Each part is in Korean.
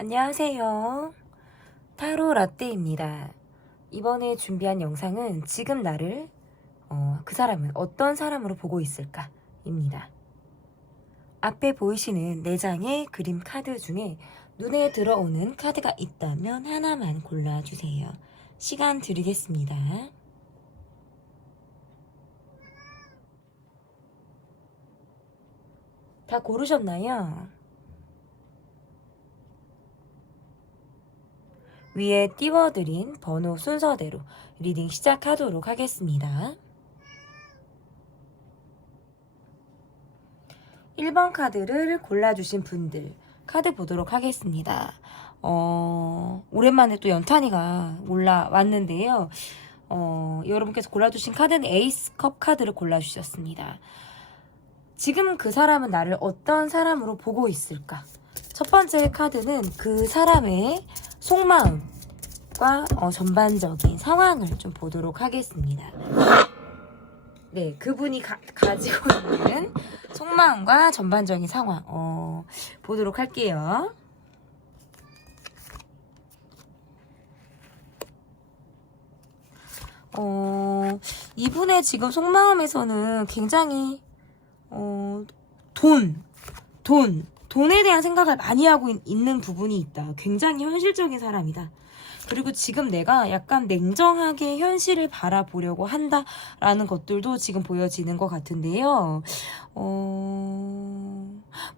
안녕하세요. 타로 라떼입니다. 이번에 준비한 영상은 지금 나를 그 사람은 어떤 사람으로 보고 있을까? 입니다. 앞에 보이시는 4장의 그림 카드 중에 눈에 들어오는 카드가 있다면 하나만 골라주세요. 시간 드리겠습니다. 다 고르셨나요? 위에 띄워드린 번호 순서대로 리딩 시작하도록 하겠습니다. 1번 카드를 골라주신 분들 카드 보도록 하겠습니다. 오랜만에 또 연탄이가 올라왔는데요. 여러분께서 골라주신 카드는 에이스컵 카드를 골라주셨습니다. 지금 그 사람은 나를 어떤 사람으로 보고 있을까? 첫 번째 카드는 그 사람의 속마음과 전반적인 상황을 좀 보도록 하겠습니다. 네, 그분이 가지고 있는 속마음과 전반적인 상황 보도록 할게요. 이분의 지금 속마음에서는 굉장히 돈에 대한 생각을 많이 하고 있는 부분이 있다. 굉장히 현실적인 사람이다. 그리고 지금 내가 약간 냉정하게 현실을 바라보려고 한다라는 것들도 지금 보여지는 것 같은데요.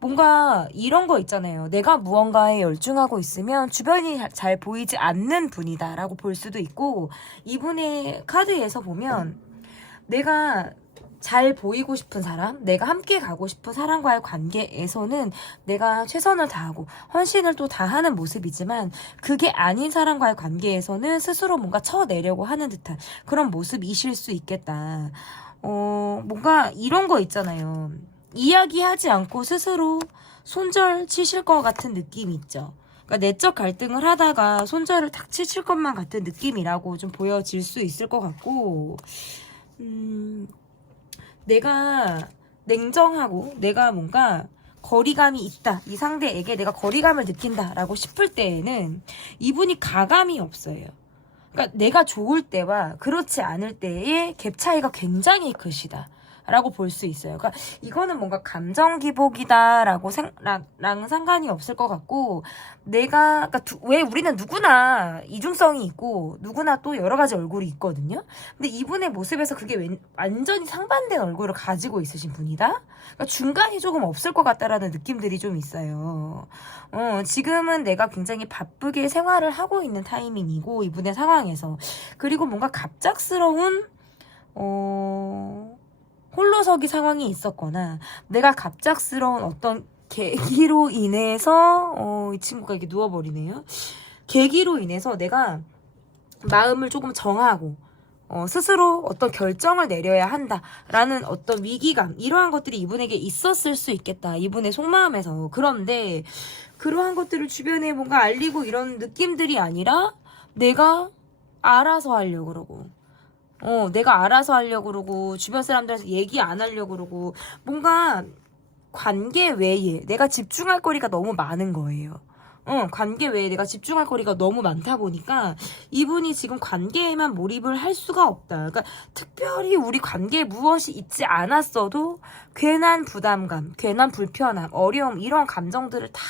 뭔가 이런 거 있잖아요. 내가 무언가에 열중하고 있으면 주변이 잘 보이지 않는 분이다라고 볼 수도 있고, 이분의 카드에서 보면 내가 잘 보이고 싶은 사람, 내가 함께 가고 싶은 사람과의 관계에서는 내가 최선을 다하고 헌신을 또 다하는 모습이지만, 그게 아닌 사람과의 관계에서는 스스로 뭔가 쳐내려고 하는 듯한 그런 모습이실 수 있겠다. 뭔가 이런 거 있잖아요. 이야기하지 않고 스스로 손절 치실 것 같은 느낌이 있죠. 그러니까 내적 갈등을 하다가 손절을 탁 치실 것만 같은 느낌이라고 좀 보여질 수 있을 것 같고, 내가 냉정하고 내가 뭔가 거리감이 있다, 이 상대에게 내가 거리감을 느낀다라고 싶을 때에는 이분이 가감이 없어요. 그러니까 내가 좋을 때와 그렇지 않을 때의 갭 차이가 굉장히 크시다 라고 볼 수 있어요. 그러니까 이거는 뭔가 감정 기복이다라고 랑 상관이 없을 것 같고, 그러니까 왜 우리는 누구나 이중성이 있고 누구나 또 여러 가지 얼굴이 있거든요. 근데 이분의 모습에서 그게 완전히 상반된 얼굴을 가지고 있으신 분이다. 그러니까 중간이 조금 없을 것 같다라는 느낌들이 좀 있어요. 지금은 내가 굉장히 바쁘게 생활을 하고 있는 타이밍이고, 이분의 상황에서, 그리고 뭔가 갑작스러운 홀로서기 상황이 있었거나, 내가 갑작스러운 어떤 계기로 인해서 이 친구가 이렇게 누워버리네요. 계기로 인해서 내가 마음을 조금 정하고 스스로 어떤 결정을 내려야 한다라는 어떤 위기감, 이러한 것들이 이분에게 있었을 수 있겠다, 이분의 속마음에서. 그런데 그러한 것들을 주변에 뭔가 알리고 이런 느낌들이 아니라 내가 알아서 하려고 그러고, 내가 알아서 하려고 그러고, 주변 사람들한테 얘기 안 하려고 그러고, 뭔가 관계 외에 내가 집중할 거리가 너무 많은 거예요. 관계 외에 내가 집중할 거리가 너무 많다 보니까 이분이 지금 관계에만 몰입을 할 수가 없다. 그러니까 특별히 우리 관계에 무엇이 있지 않았어도 괜한 부담감, 괜한 불편함, 어려움, 이런 감정들을 다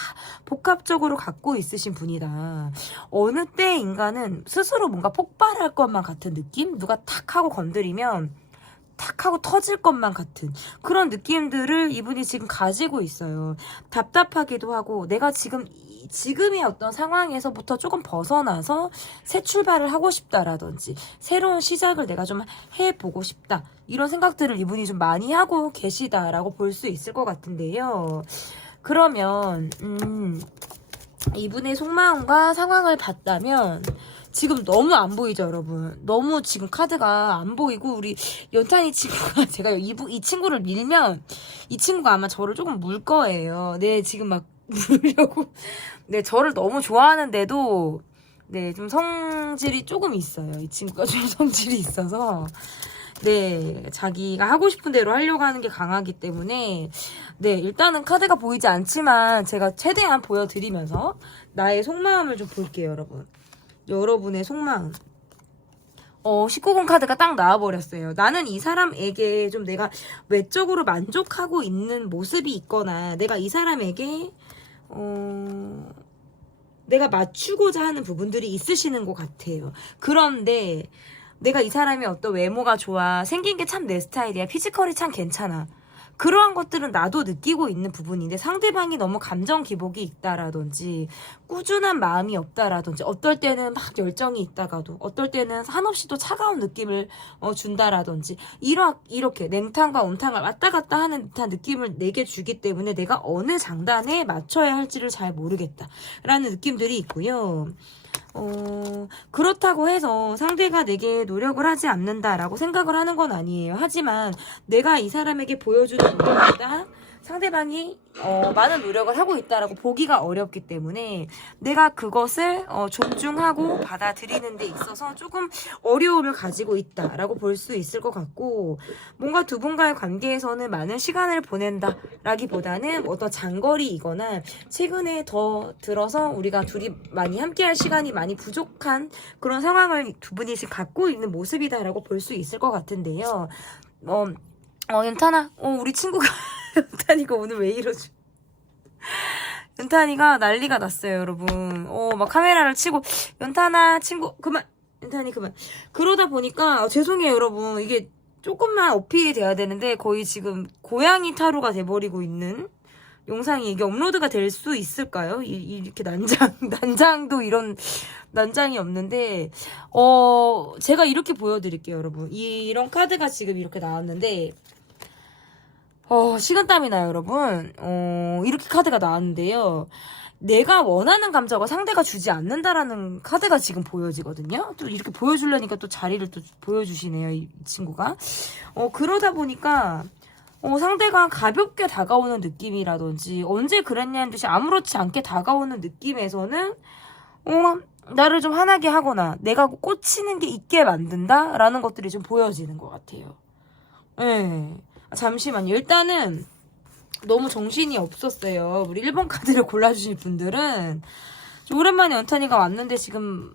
복합적으로 갖고 있으신 분이다. 어느 때 인간은 스스로 뭔가 폭발할 것만 같은 느낌? 누가 탁 하고 건드리면 탁 하고 터질 것만 같은 그런 느낌들을 이분이 지금 가지고 있어요. 답답하기도 하고, 내가 지금의 어떤 상황에서부터 조금 벗어나서 새 출발을 하고 싶다라든지, 새로운 시작을 내가 좀 해보고 싶다, 이런 생각들을 이분이 좀 많이 하고 계시다라고 볼 수 있을 것 같은데요. 그러면 이분의 속마음과 상황을 봤다면, 지금 너무 안 보이죠, 여러분? 너무 지금 카드가 안 보이고, 우리 연탄이 친구가, 제가 이 친구를 밀면 이 친구가 아마 저를 조금 물 거예요. 네, 지금 막 물려고. 네, 저를 너무 좋아하는데도 네, 좀 성질이 조금 있어요. 이 친구가 좀 성질이 있어서, 네, 자기가 하고 싶은 대로 하려고 하는 게 강하기 때문에, 네, 일단은 카드가 보이지 않지만 제가 최대한 보여드리면서 나의 속마음을 좀 볼게요, 여러분. 여러분의 속마음. 19금 카드가 딱 나와버렸어요. 나는 이 사람에게 좀 내가 외적으로 만족하고 있는 모습이 있거나 내가 이 사람에게 내가 맞추고자 하는 부분들이 있으시는 것 같아요. 그런데 내가 이 사람의 어떤 외모가 좋아, 생긴 게 참 내 스타일이야, 피지컬이 참 괜찮아, 그러한 것들은 나도 느끼고 있는 부분인데 상대방이 너무 감정 기복이 있다라든지 꾸준한 마음이 없다라든지 어떨 때는 막 열정이 있다가도 어떨 때는 한없이 또 차가운 느낌을 준다라든지 이렇게 냉탕과 온탕을 왔다 갔다 하는 듯한 느낌을 내게 주기 때문에 내가 어느 장단에 맞춰야 할지를 잘 모르겠다라는 느낌들이 있고요. 그렇다고 해서 상대가 내게 노력을 하지 않는다라고 생각을 하는 건 아니에요. 하지만 내가 이 사람에게 보여주는 노력보다 상대방이 많은 노력을 하고 있다라고 보기가 어렵기 때문에 내가 그것을 존중하고 받아들이는 데 있어서 조금 어려움을 가지고 있다라고 볼 수 있을 것 같고, 뭔가 두 분과의 관계에서는 많은 시간을 보낸다라기보다는 어떤 장거리이거나 최근에 더 들어서 우리가 둘이 많이 함께할 시간이 많이 부족한 그런 상황을 두 분이 지금 갖고 있는 모습이다라고 볼 수 있을 것 같은데요. 연탄아, 우리 친구가 연탄이가 오늘 왜 이러지? 연탄이가 난리가 났어요, 여러분. 막 카메라를 치고, 연탄아, 친구, 그만! 연탄이 그만. 그러다 보니까, 죄송해요, 여러분. 이게 조금만 어필이 돼야 되는데, 거의 지금 고양이 타로가 돼버리고 있는 영상이 이게 업로드가 될 수 있을까요? 이렇게 난장도 이런 난장이 없는데, 제가 이렇게 보여드릴게요, 여러분. 이런 카드가 지금 이렇게 나왔는데, 식은땀이 나요, 여러분. 이렇게 카드가 나왔는데요. 내가 원하는 감정을 상대가 주지 않는다라는 카드가 지금 보여지거든요. 또 이렇게 보여주려니까 또 자리를 또 보여주시네요, 이 친구가. 그러다 보니까, 상대가 가볍게 다가오는 느낌이라든지, 언제 그랬냐는 듯이 아무렇지 않게 다가오는 느낌에서는, 나를 좀 화나게 하거나, 내가 꽂히는 게 있게 만든다라는 것들이 좀 보여지는 것 같아요. 네. 잠시만요. 일단은 너무 정신이 없었어요. 우리 1번 카드를 골라주신 분들은 오랜만에 연탄이가 왔는데 지금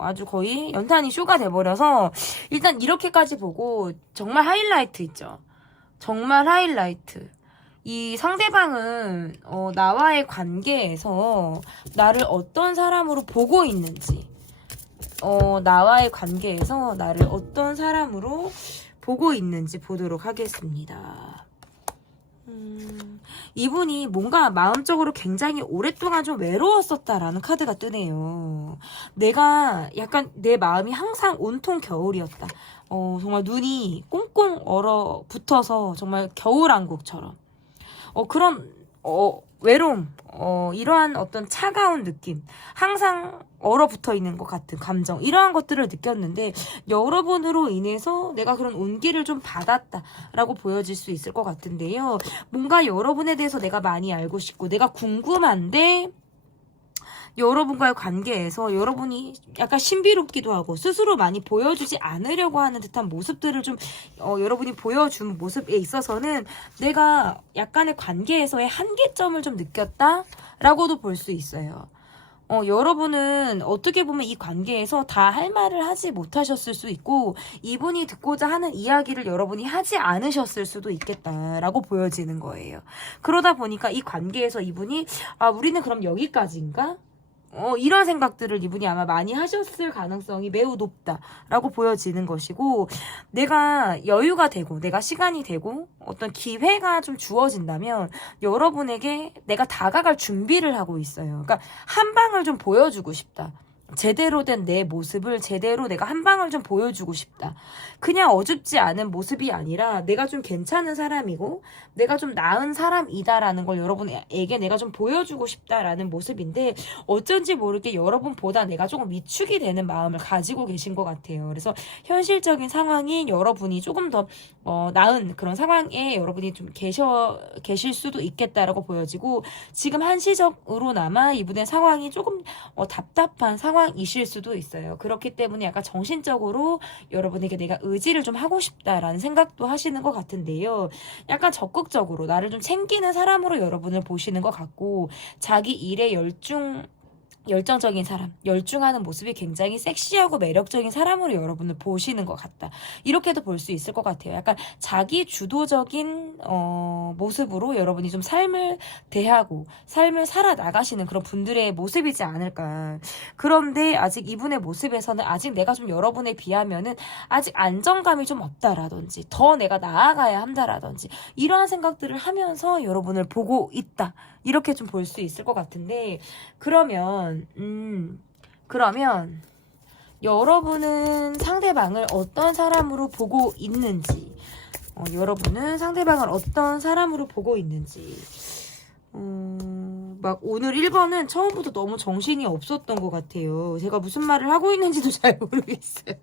아주 거의 연탄이 쇼가 돼버려서 일단 이렇게까지 보고 정말 하이라이트 있죠. 정말 하이라이트. 이 상대방은 나와의 관계에서 나를 어떤 사람으로 보고 있는지, 나와의 관계에서 나를 어떤 사람으로 보고 있는지 보도록 하겠습니다. 이분이 뭔가 마음적으로 굉장히 오랫동안 좀 외로웠었다라는 카드가 뜨네요. 내가 약간 내 마음이 항상 온통 겨울이었다. 정말 눈이 꽁꽁 얼어붙어서 정말 겨울왕국처럼. 그런 외로움, 이러한 어떤 차가운 느낌, 항상 얼어붙어 있는 것 같은 감정, 이러한 것들을 느꼈는데 여러분으로 인해서 내가 그런 온기를 좀 받았다라고 보여질 수 있을 것 같은데요. 뭔가 여러분에 대해서 내가 많이 알고 싶고 내가 궁금한데 여러분과의 관계에서 여러분이 약간 신비롭기도 하고 스스로 많이 보여주지 않으려고 하는 듯한 모습들을 좀 여러분이 보여준 모습에 있어서는 내가 약간의 관계에서의 한계점을 좀 느꼈다라고도 볼 수 있어요. 여러분은 어떻게 보면 이 관계에서 다 할 말을 하지 못하셨을 수 있고 이분이 듣고자 하는 이야기를 여러분이 하지 않으셨을 수도 있겠다라고 보여지는 거예요. 그러다 보니까 이 관계에서 이분이 우리는 그럼 여기까지인가? 이런 생각들을 이분이 아마 많이 하셨을 가능성이 매우 높다라고 보여지는 것이고, 내가 여유가 되고 내가 시간이 되고 어떤 기회가 좀 주어진다면 여러분에게 내가 다가갈 준비를 하고 있어요. 그러니까 한 방을 좀 보여주고 싶다. 제대로 된 내 모습을 제대로 내가 한 방을 좀 보여주고 싶다. 그냥 어줍지 않은 모습이 아니라 내가 좀 괜찮은 사람이고 내가 좀 나은 사람이다라는 걸 여러분에게 내가 좀 보여주고 싶다라는 모습인데 어쩐지 모르게 여러분보다 내가 조금 위축이 되는 마음을 가지고 계신 것 같아요. 그래서 현실적인 상황이 여러분이 조금 더 나은 그런 상황에 여러분이 좀 계실 수도 있겠다라고 보여지고, 지금 한시적으로나마 이분의 상황이 조금 답답한 상황 상황이실 수도 있어요. 그렇기 때문에 약간 정신적으로 여러분에게 내가 의지를 좀 하고 싶다라는 생각도 하시는 것 같은데요. 약간 적극적으로 나를 좀 챙기는 사람으로 여러분을 보시는 것 같고, 자기 일에 열정적인 사람, 열중하는 모습이 굉장히 섹시하고 매력적인 사람으로 여러분을 보시는 것 같다. 이렇게도 볼 수 있을 것 같아요. 약간 자기 주도적인 모습으로 여러분이 좀 삶을 대하고 삶을 살아나가시는 그런 분들의 모습이지 않을까. 그런데 아직 이분의 모습에서는 아직 내가 좀 여러분에 비하면은 아직 안정감이 좀 없다라든지 더 내가 나아가야 한다라든지 이러한 생각들을 하면서 여러분을 보고 있다. 이렇게 좀 볼 수 있을 것 같은데, 그러면 여러분은 상대방을 어떤 사람으로 보고 있는지, 여러분은 상대방을 어떤 사람으로 보고 있는지, 막 오늘 1번은 처음부터 너무 정신이 없었던 것 같아요. 제가 무슨 말을 하고 있는지도 잘 모르겠어요.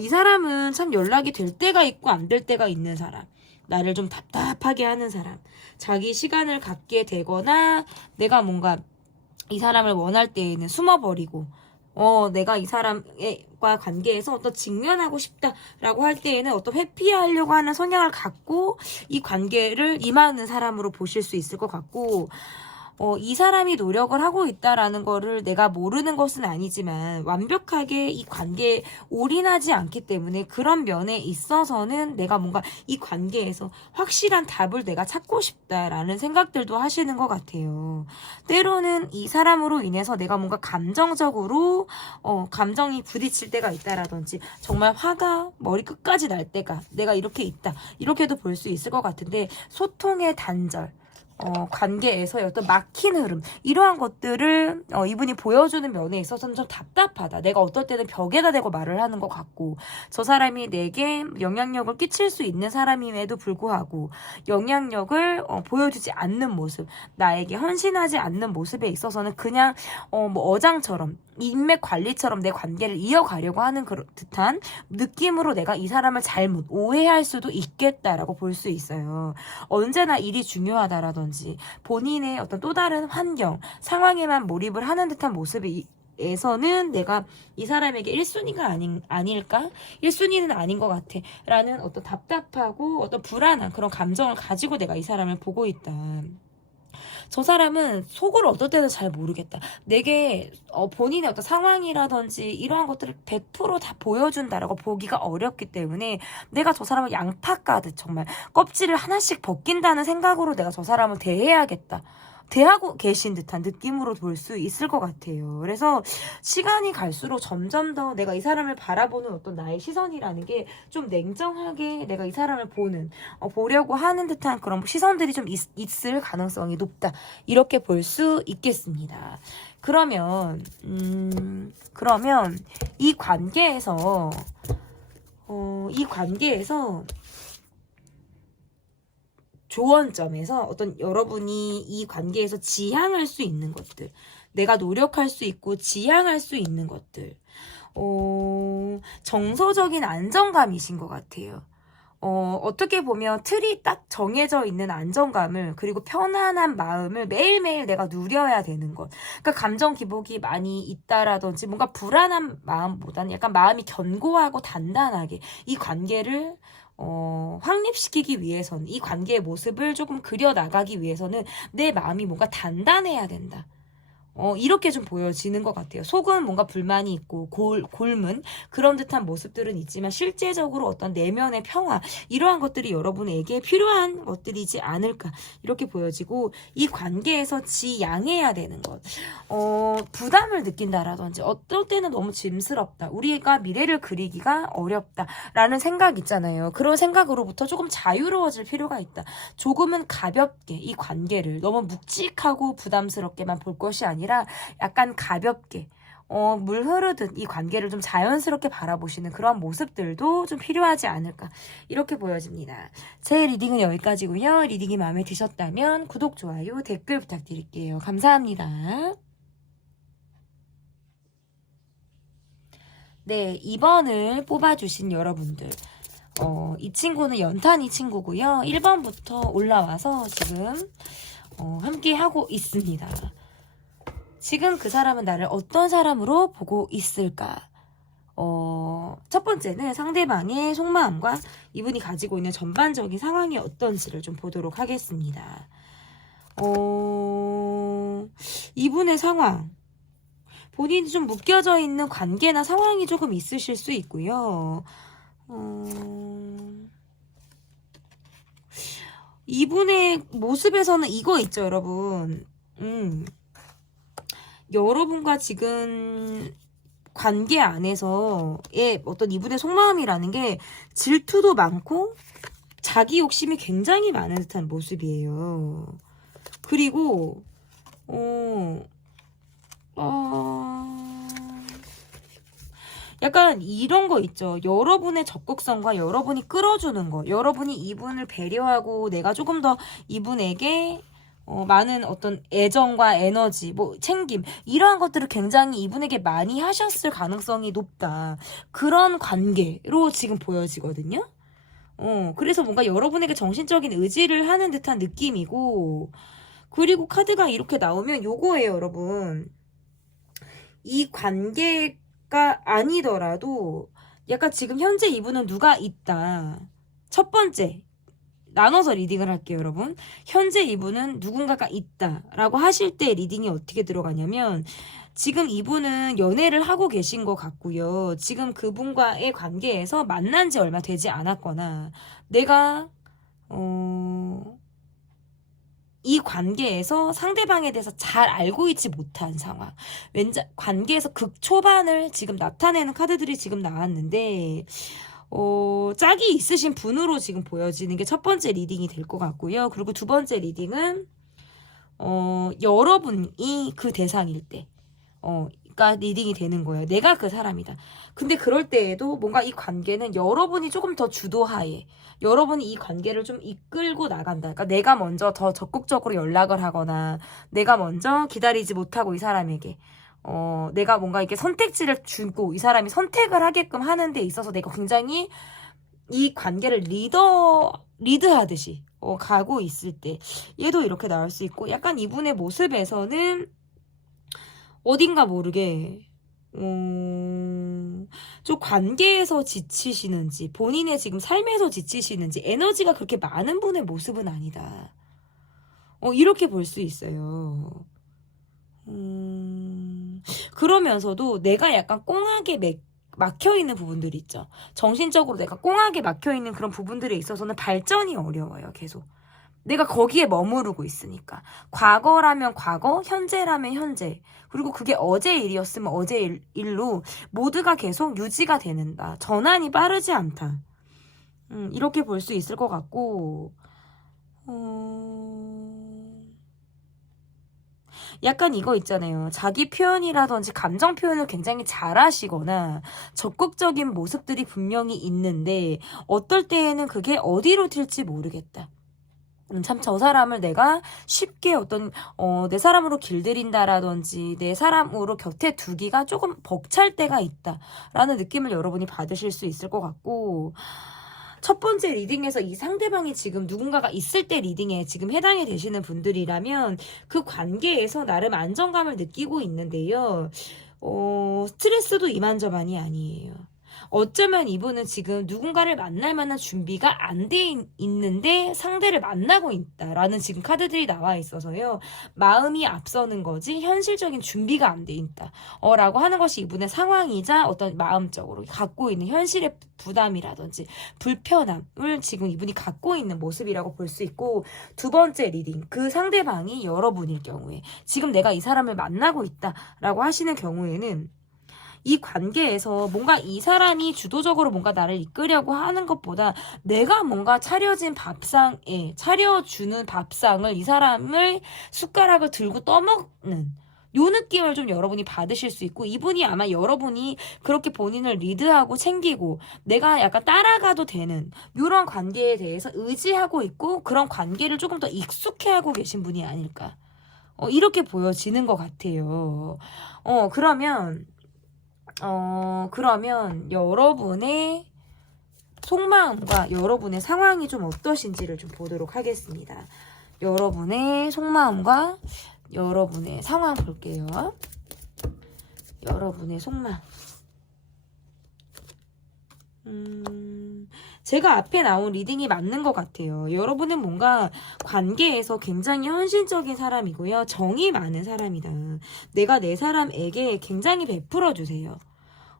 이 사람은 참 연락이 될 때가 있고 안 될 때가 있는 사람. 나를 좀 답답하게 하는 사람. 자기 시간을 갖게 되거나 내가 뭔가 이 사람을 원할 때에는 숨어버리고 내가 이 사람과 관계에서 어떤 직면하고 싶다라고 할 때에는 어떤 회피하려고 하는 성향을 갖고 이 관계를 임하는 사람으로 보실 수 있을 것 같고, 이 사람이 노력을 하고 있다라는 거를 내가 모르는 것은 아니지만 완벽하게 이 관계에 올인하지 않기 때문에 그런 면에 있어서는 내가 뭔가 이 관계에서 확실한 답을 내가 찾고 싶다라는 생각들도 하시는 것 같아요. 때로는 이 사람으로 인해서 내가 뭔가 감정적으로 감정이 부딪힐 때가 있다라든지 정말 화가 머리 끝까지 날 때가 내가 이렇게 있다, 이렇게도 볼 수 있을 것 같은데, 소통의 단절, 관계에서의 어떤 막힌 흐름, 이러한 것들을 이분이 보여주는 면에 있어서는 좀 답답하다. 내가 어떨 때는 벽에다 대고 말을 하는 것 같고, 저 사람이 내게 영향력을 끼칠 수 있는 사람임에도 불구하고 영향력을 보여주지 않는 모습, 나에게 헌신하지 않는 모습에 있어서는 그냥 뭐 어장처럼, 인맥 관리처럼 내 관계를 이어가려고 하는 듯한 느낌으로 내가 이 사람을 잘못 오해할 수도 있겠다라고 볼 수 있어요. 언제나 일이 중요하다라든지 본인의 어떤 또 다른 환경, 상황에만 몰입을 하는 듯한 모습에서는 내가 이 사람에게 1순위가 아닐까? 1순위는 아닌 것 같아. 라는 어떤 답답하고 어떤 불안한 그런 감정을 가지고 내가 이 사람을 보고 있다. 저 사람은 속으로 어떨 때는 잘 모르겠다. 내게 본인의 어떤 상황이라든지 이러한 것들을 100%다 보여준다라고 보기가 어렵기 때문에 내가 저 사람을 양파 까듯 정말 껍질을 하나씩 벗긴다는 생각으로 내가 저 사람을 대해야겠다, 대하고 계신 듯한 느낌으로 볼 수 있을 것 같아요. 그래서 시간이 갈수록 점점 더 내가 이 사람을 바라보는 어떤 나의 시선이라는 게 좀 냉정하게 내가 이 사람을 보려고 하는 듯한 그런 시선들이 좀 있을 가능성이 높다, 이렇게 볼 수 있겠습니다. 그러면 이 관계에서 조언점에서 어떤 여러분이 이 관계에서 지향할 수 있는 것들, 내가 노력할 수 있고 지향할 수 있는 것들, 정서적인 안정감이신 것 같아요. 어떻게 보면 틀이 딱 정해져 있는 안정감을, 그리고 편안한 마음을 매일매일 내가 누려야 되는 것. 그러니까 감정 기복이 많이 있다라든지 뭔가 불안한 마음보다는 약간 마음이 견고하고 단단하게 이 관계를 확립시키기 위해서는, 이 관계의 모습을 조금 그려나가기 위해서는 내 마음이 뭔가 단단해야 된다. 이렇게 좀 보여지는 것 같아요. 속은 뭔가 불만이 있고 골문 그런 듯한 모습들은 있지만 실제적으로 어떤 내면의 평화, 이러한 것들이 여러분에게 필요한 것들이지 않을까, 이렇게 보여지고, 이 관계에서 지양해야 되는 것, 부담을 느낀다라든지 어떨 때는 너무 짐스럽다, 우리가 미래를 그리기가 어렵다라는 생각 있잖아요. 그런 생각으로부터 조금 자유로워질 필요가 있다. 조금은 가볍게 이 관계를 너무 묵직하고 부담스럽게만 볼 것이 아니라 약간 가볍게 물 흐르듯 이 관계를 좀 자연스럽게 바라보시는 그런 모습들도 좀 필요하지 않을까, 이렇게 보여집니다. 제 리딩은 여기까지고요. 리딩이 마음에 드셨다면 구독, 좋아요, 댓글 부탁드릴게요. 감사합니다. 네, 2번을 뽑아주신 여러분들, 이 친구는 연탄이 친구고요. 1번부터 올라와서 지금 함께 하고 있습니다. 지금 그 사람은 나를 어떤 사람으로 보고 있을까? 첫 번째는 상대방의 속마음과 이분이 가지고 있는 전반적인 상황이 어떤지를 좀 보도록 하겠습니다. 이분의 상황. 본인이 좀 묶여져 있는 관계나 상황이 조금 있으실 수 있고요. 이분의 모습에서는 이거 있죠, 여러분. 여러분과 지금 관계 안에서의 어떤 이분의 속마음이라는 게 질투도 많고 자기 욕심이 굉장히 많은 듯한 모습이에요. 그리고 약간 이런 거 있죠. 여러분의 적극성과 여러분이 끌어주는 거, 여러분이 이분을 배려하고 내가 조금 더 이분에게 많은 어떤 애정과 에너지, 뭐 챙김 이러한 것들을 굉장히 이분에게 많이 하셨을 가능성이 높다. 그런 관계로 지금 보여지거든요. 그래서 뭔가 여러분에게 정신적인 의지를 하는 듯한 느낌이고, 그리고 카드가 이렇게 나오면 요거예요, 여러분. 이 관계가 아니더라도 약간 지금 현재 이분은 누가 있다. 첫 번째, 나눠서 리딩을 할게요, 여러분. 현재 이분은 누군가가 있다라고 하실 때 리딩이 어떻게 들어가냐면, 지금 이분은 연애를 하고 계신 것 같고요. 지금 그분과의 관계에서 만난 지 얼마 되지 않았거나, 내가 이 관계에서 상대방에 대해서 잘 알고 있지 못한 상황. 왠지 관계에서 극초반을 지금 나타내는 카드들이 지금 나왔는데, 짝이 있으신 분으로 지금 보여지는 게 첫 번째 리딩이 될 것 같고요. 그리고 두 번째 리딩은 여러분이 그 대상일 때 가 리딩이 되는 거예요. 내가 그 사람이다. 근데 그럴 때에도 뭔가 이 관계는 여러분이 조금 더 주도하에, 여러분이 이 관계를 좀 이끌고 나간다. 그러니까 내가 먼저 더 적극적으로 연락을 하거나, 내가 먼저 기다리지 못하고 이 사람에게 내가 뭔가 이렇게 선택지를 주고 이 사람이 선택을 하게끔 하는 데 있어서 내가 굉장히 이 관계를 리드하듯이 가고 있을 때 얘도 이렇게 나올 수 있고, 약간 이분의 모습에서는 어딘가 모르게 좀 관계에서 지치시는지, 본인의 지금 삶에서 지치시는지, 에너지가 그렇게 많은 분의 모습은 아니다. 이렇게 볼 수 있어요. 그러면서도 내가 약간 꽁하게 막혀있는 부분들이 있죠. 정신적으로 내가 꽁하게 막혀있는 그런 부분들에 있어서는 발전이 어려워요, 계속. 내가 거기에 머무르고 있으니까. 과거라면 과거, 현재라면 현재. 그리고 그게 어제 일이었으면 어제 일로 모두가 계속 유지가 되는다. 전환이 빠르지 않다. 이렇게 볼 수 있을 것 같고, 약간 이거 있잖아요. 자기 표현이라든지 감정 표현을 굉장히 잘하시거나 적극적인 모습들이 분명히 있는데, 어떨 때에는 그게 어디로 튈지 모르겠다. 참 저 사람을 내가 쉽게 내 사람으로 길들인다라든지 내 사람으로 곁에 두기가 조금 벅찰 때가 있다라는 느낌을 여러분이 받으실 수 있을 것 같고, 첫 번째 리딩에서 이 상대방이 지금 누군가가 있을 때 리딩에 지금 해당이 되시는 분들이라면 그 관계에서 나름 안정감을 느끼고 있는데요. 스트레스도 이만저만이 아니에요. 어쩌면 이분은 지금 누군가를 만날 만한 준비가 안 돼 있는데 상대를 만나고 있다라는 지금 카드들이 나와 있어서요. 마음이 앞서는 거지 현실적인 준비가 안 돼 있다. 라고 하는 것이 이분의 상황이자 어떤 마음적으로 갖고 있는 현실의 부담이라든지 불편함을 지금 이분이 갖고 있는 모습이라고 볼 수 있고, 두 번째 리딩, 그 상대방이 여러분일 경우에 지금 내가 이 사람을 만나고 있다라고 하시는 경우에는 이 관계에서 뭔가 이 사람이 주도적으로 뭔가 나를 이끌려고 하는 것보다 내가 뭔가 차려주는 밥상을 이 사람을 숟가락을 들고 떠먹는 요 느낌을 좀 여러분이 받으실 수 있고, 이분이 아마 여러분이 그렇게 본인을 리드하고 챙기고 내가 약간 따라가도 되는 이런 관계에 대해서 의지하고 있고, 그런 관계를 조금 더 익숙해하고 계신 분이 아닐까 이렇게 보여지는 것 같아요. 그러면 여러분의 속마음과 여러분의 상황이 좀 어떠신지를 좀 보도록 하겠습니다. 여러분의 속마음과 여러분의 상황 볼게요. 여러분의 속마음. 제가 앞에 나온 리딩이 맞는 것 같아요. 여러분은 뭔가 관계에서 굉장히 헌신적인 사람이고요. 정이 많은 사람이다. 내가 내 사람에게 굉장히 베풀어 주세요.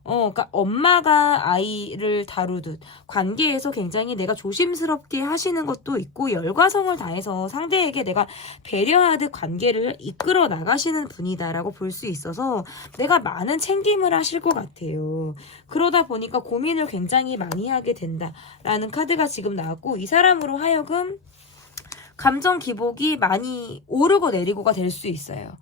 그러니까 엄마가 아이를 다루듯 관계에서 굉장히 내가 조심스럽게 하시는 것도 있고 열과성을 다해서 상대에게 내가 배려하듯 관계를 이끌어 나가시는 분이다라고 볼 수 있어서 내가 많은 챙김을 하실 것 같아요. 그러다 보니까 고민을 굉장히 많이 하게 된다라는 카드가 지금 나왔고 이 사람으로 하여금 감정 기복이 많이 오르고 내리고가 될 수 있어요.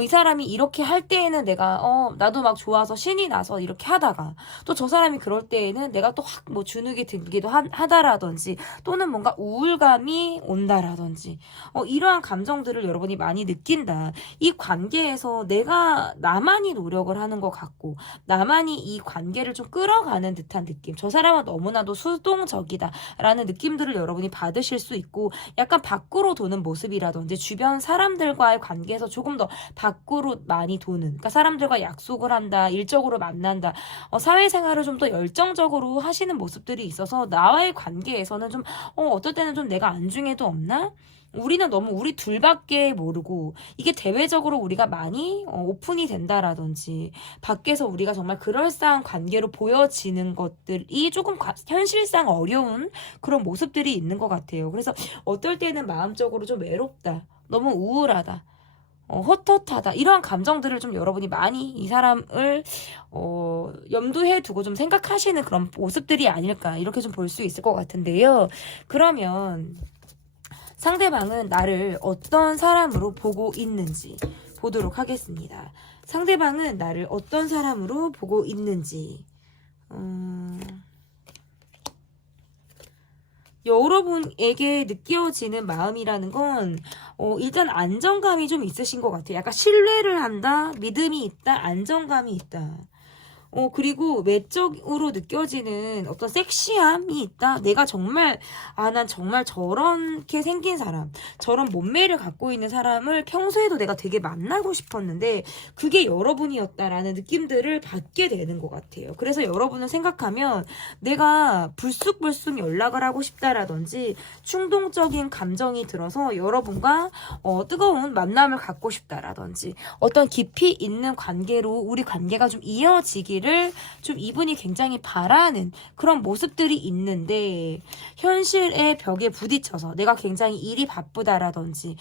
이 사람이 이렇게 할 때에는 내가 나도 막 좋아서 신이 나서 이렇게 하다가 또 저 사람이 그럴 때에는 내가 또 확 뭐 주눅이 들기도 하다라든지 또는 뭔가 우울감이 온다라든지 이러한 감정들을 여러분이 많이 느낀다. 이 관계에서 내가 나만이 노력을 하는 것 같고 나만이 이 관계를 좀 끌어가는 듯한 느낌, 저 사람은 너무나도 수동적이다 라는 느낌들을 여러분이 받으실 수 있고 약간 밖으로 도는 모습이라든지 주변 사람들과의 관계에서 조금 더 밖으로 많이 도는, 그러니까 사람들과 약속을 한다, 일적으로 만난다, 사회생활을 좀 더 열정적으로 하시는 모습들이 있어서 나와의 관계에서는 좀 어떨 때는 좀 내가 안중에도 없나? 우리는 너무 우리 둘밖에 모르고 이게 대외적으로 우리가 많이 오픈이 된다라든지 밖에서 우리가 정말 그럴싸한 관계로 보여지는 것들이 조금 현실상 어려운 그런 모습들이 있는 것 같아요. 그래서 어떨 때는 마음적으로 좀 외롭다, 너무 우울하다, 헛헛하다 이러한 감정들을 좀 여러분이 많이 이 사람을 염두에 두고 좀 생각하시는 그런 모습들이 아닐까 이렇게 좀 볼 수 있을 것 같은데요. 그러면 상대방은 나를 어떤 사람으로 보고 있는지 보도록 하겠습니다. 상대방은 나를 어떤 사람으로 보고 있는지 여러분에게 느껴지는 마음이라는 건 일단 안정감이 좀 있으신 것 같아요. 약간 신뢰를 한다, 믿음이 있다, 안정감이 있다. 그리고 외적으로 느껴지는 어떤 섹시함이 있다. 내가 정말, 난 정말 저렇게 생긴 사람, 저런 몸매를 갖고 있는 사람을 평소에도 내가 되게 만나고 싶었는데, 그게 여러분이었다라는 느낌들을 받게 되는 것 같아요. 그래서 여러분은 생각하면, 내가 불쑥불쑥 연락을 하고 싶다라든지, 충동적인 감정이 들어서 여러분과 뜨거운 만남을 갖고 싶다라든지, 어떤 깊이 있는 관계로 우리 관계가 좀 이어지기를 좀 이분이 굉장히 바라는 그런 모습들이 있는데 현실의 벽에 부딪혀서 내가 굉장히 일이 바쁘다라든지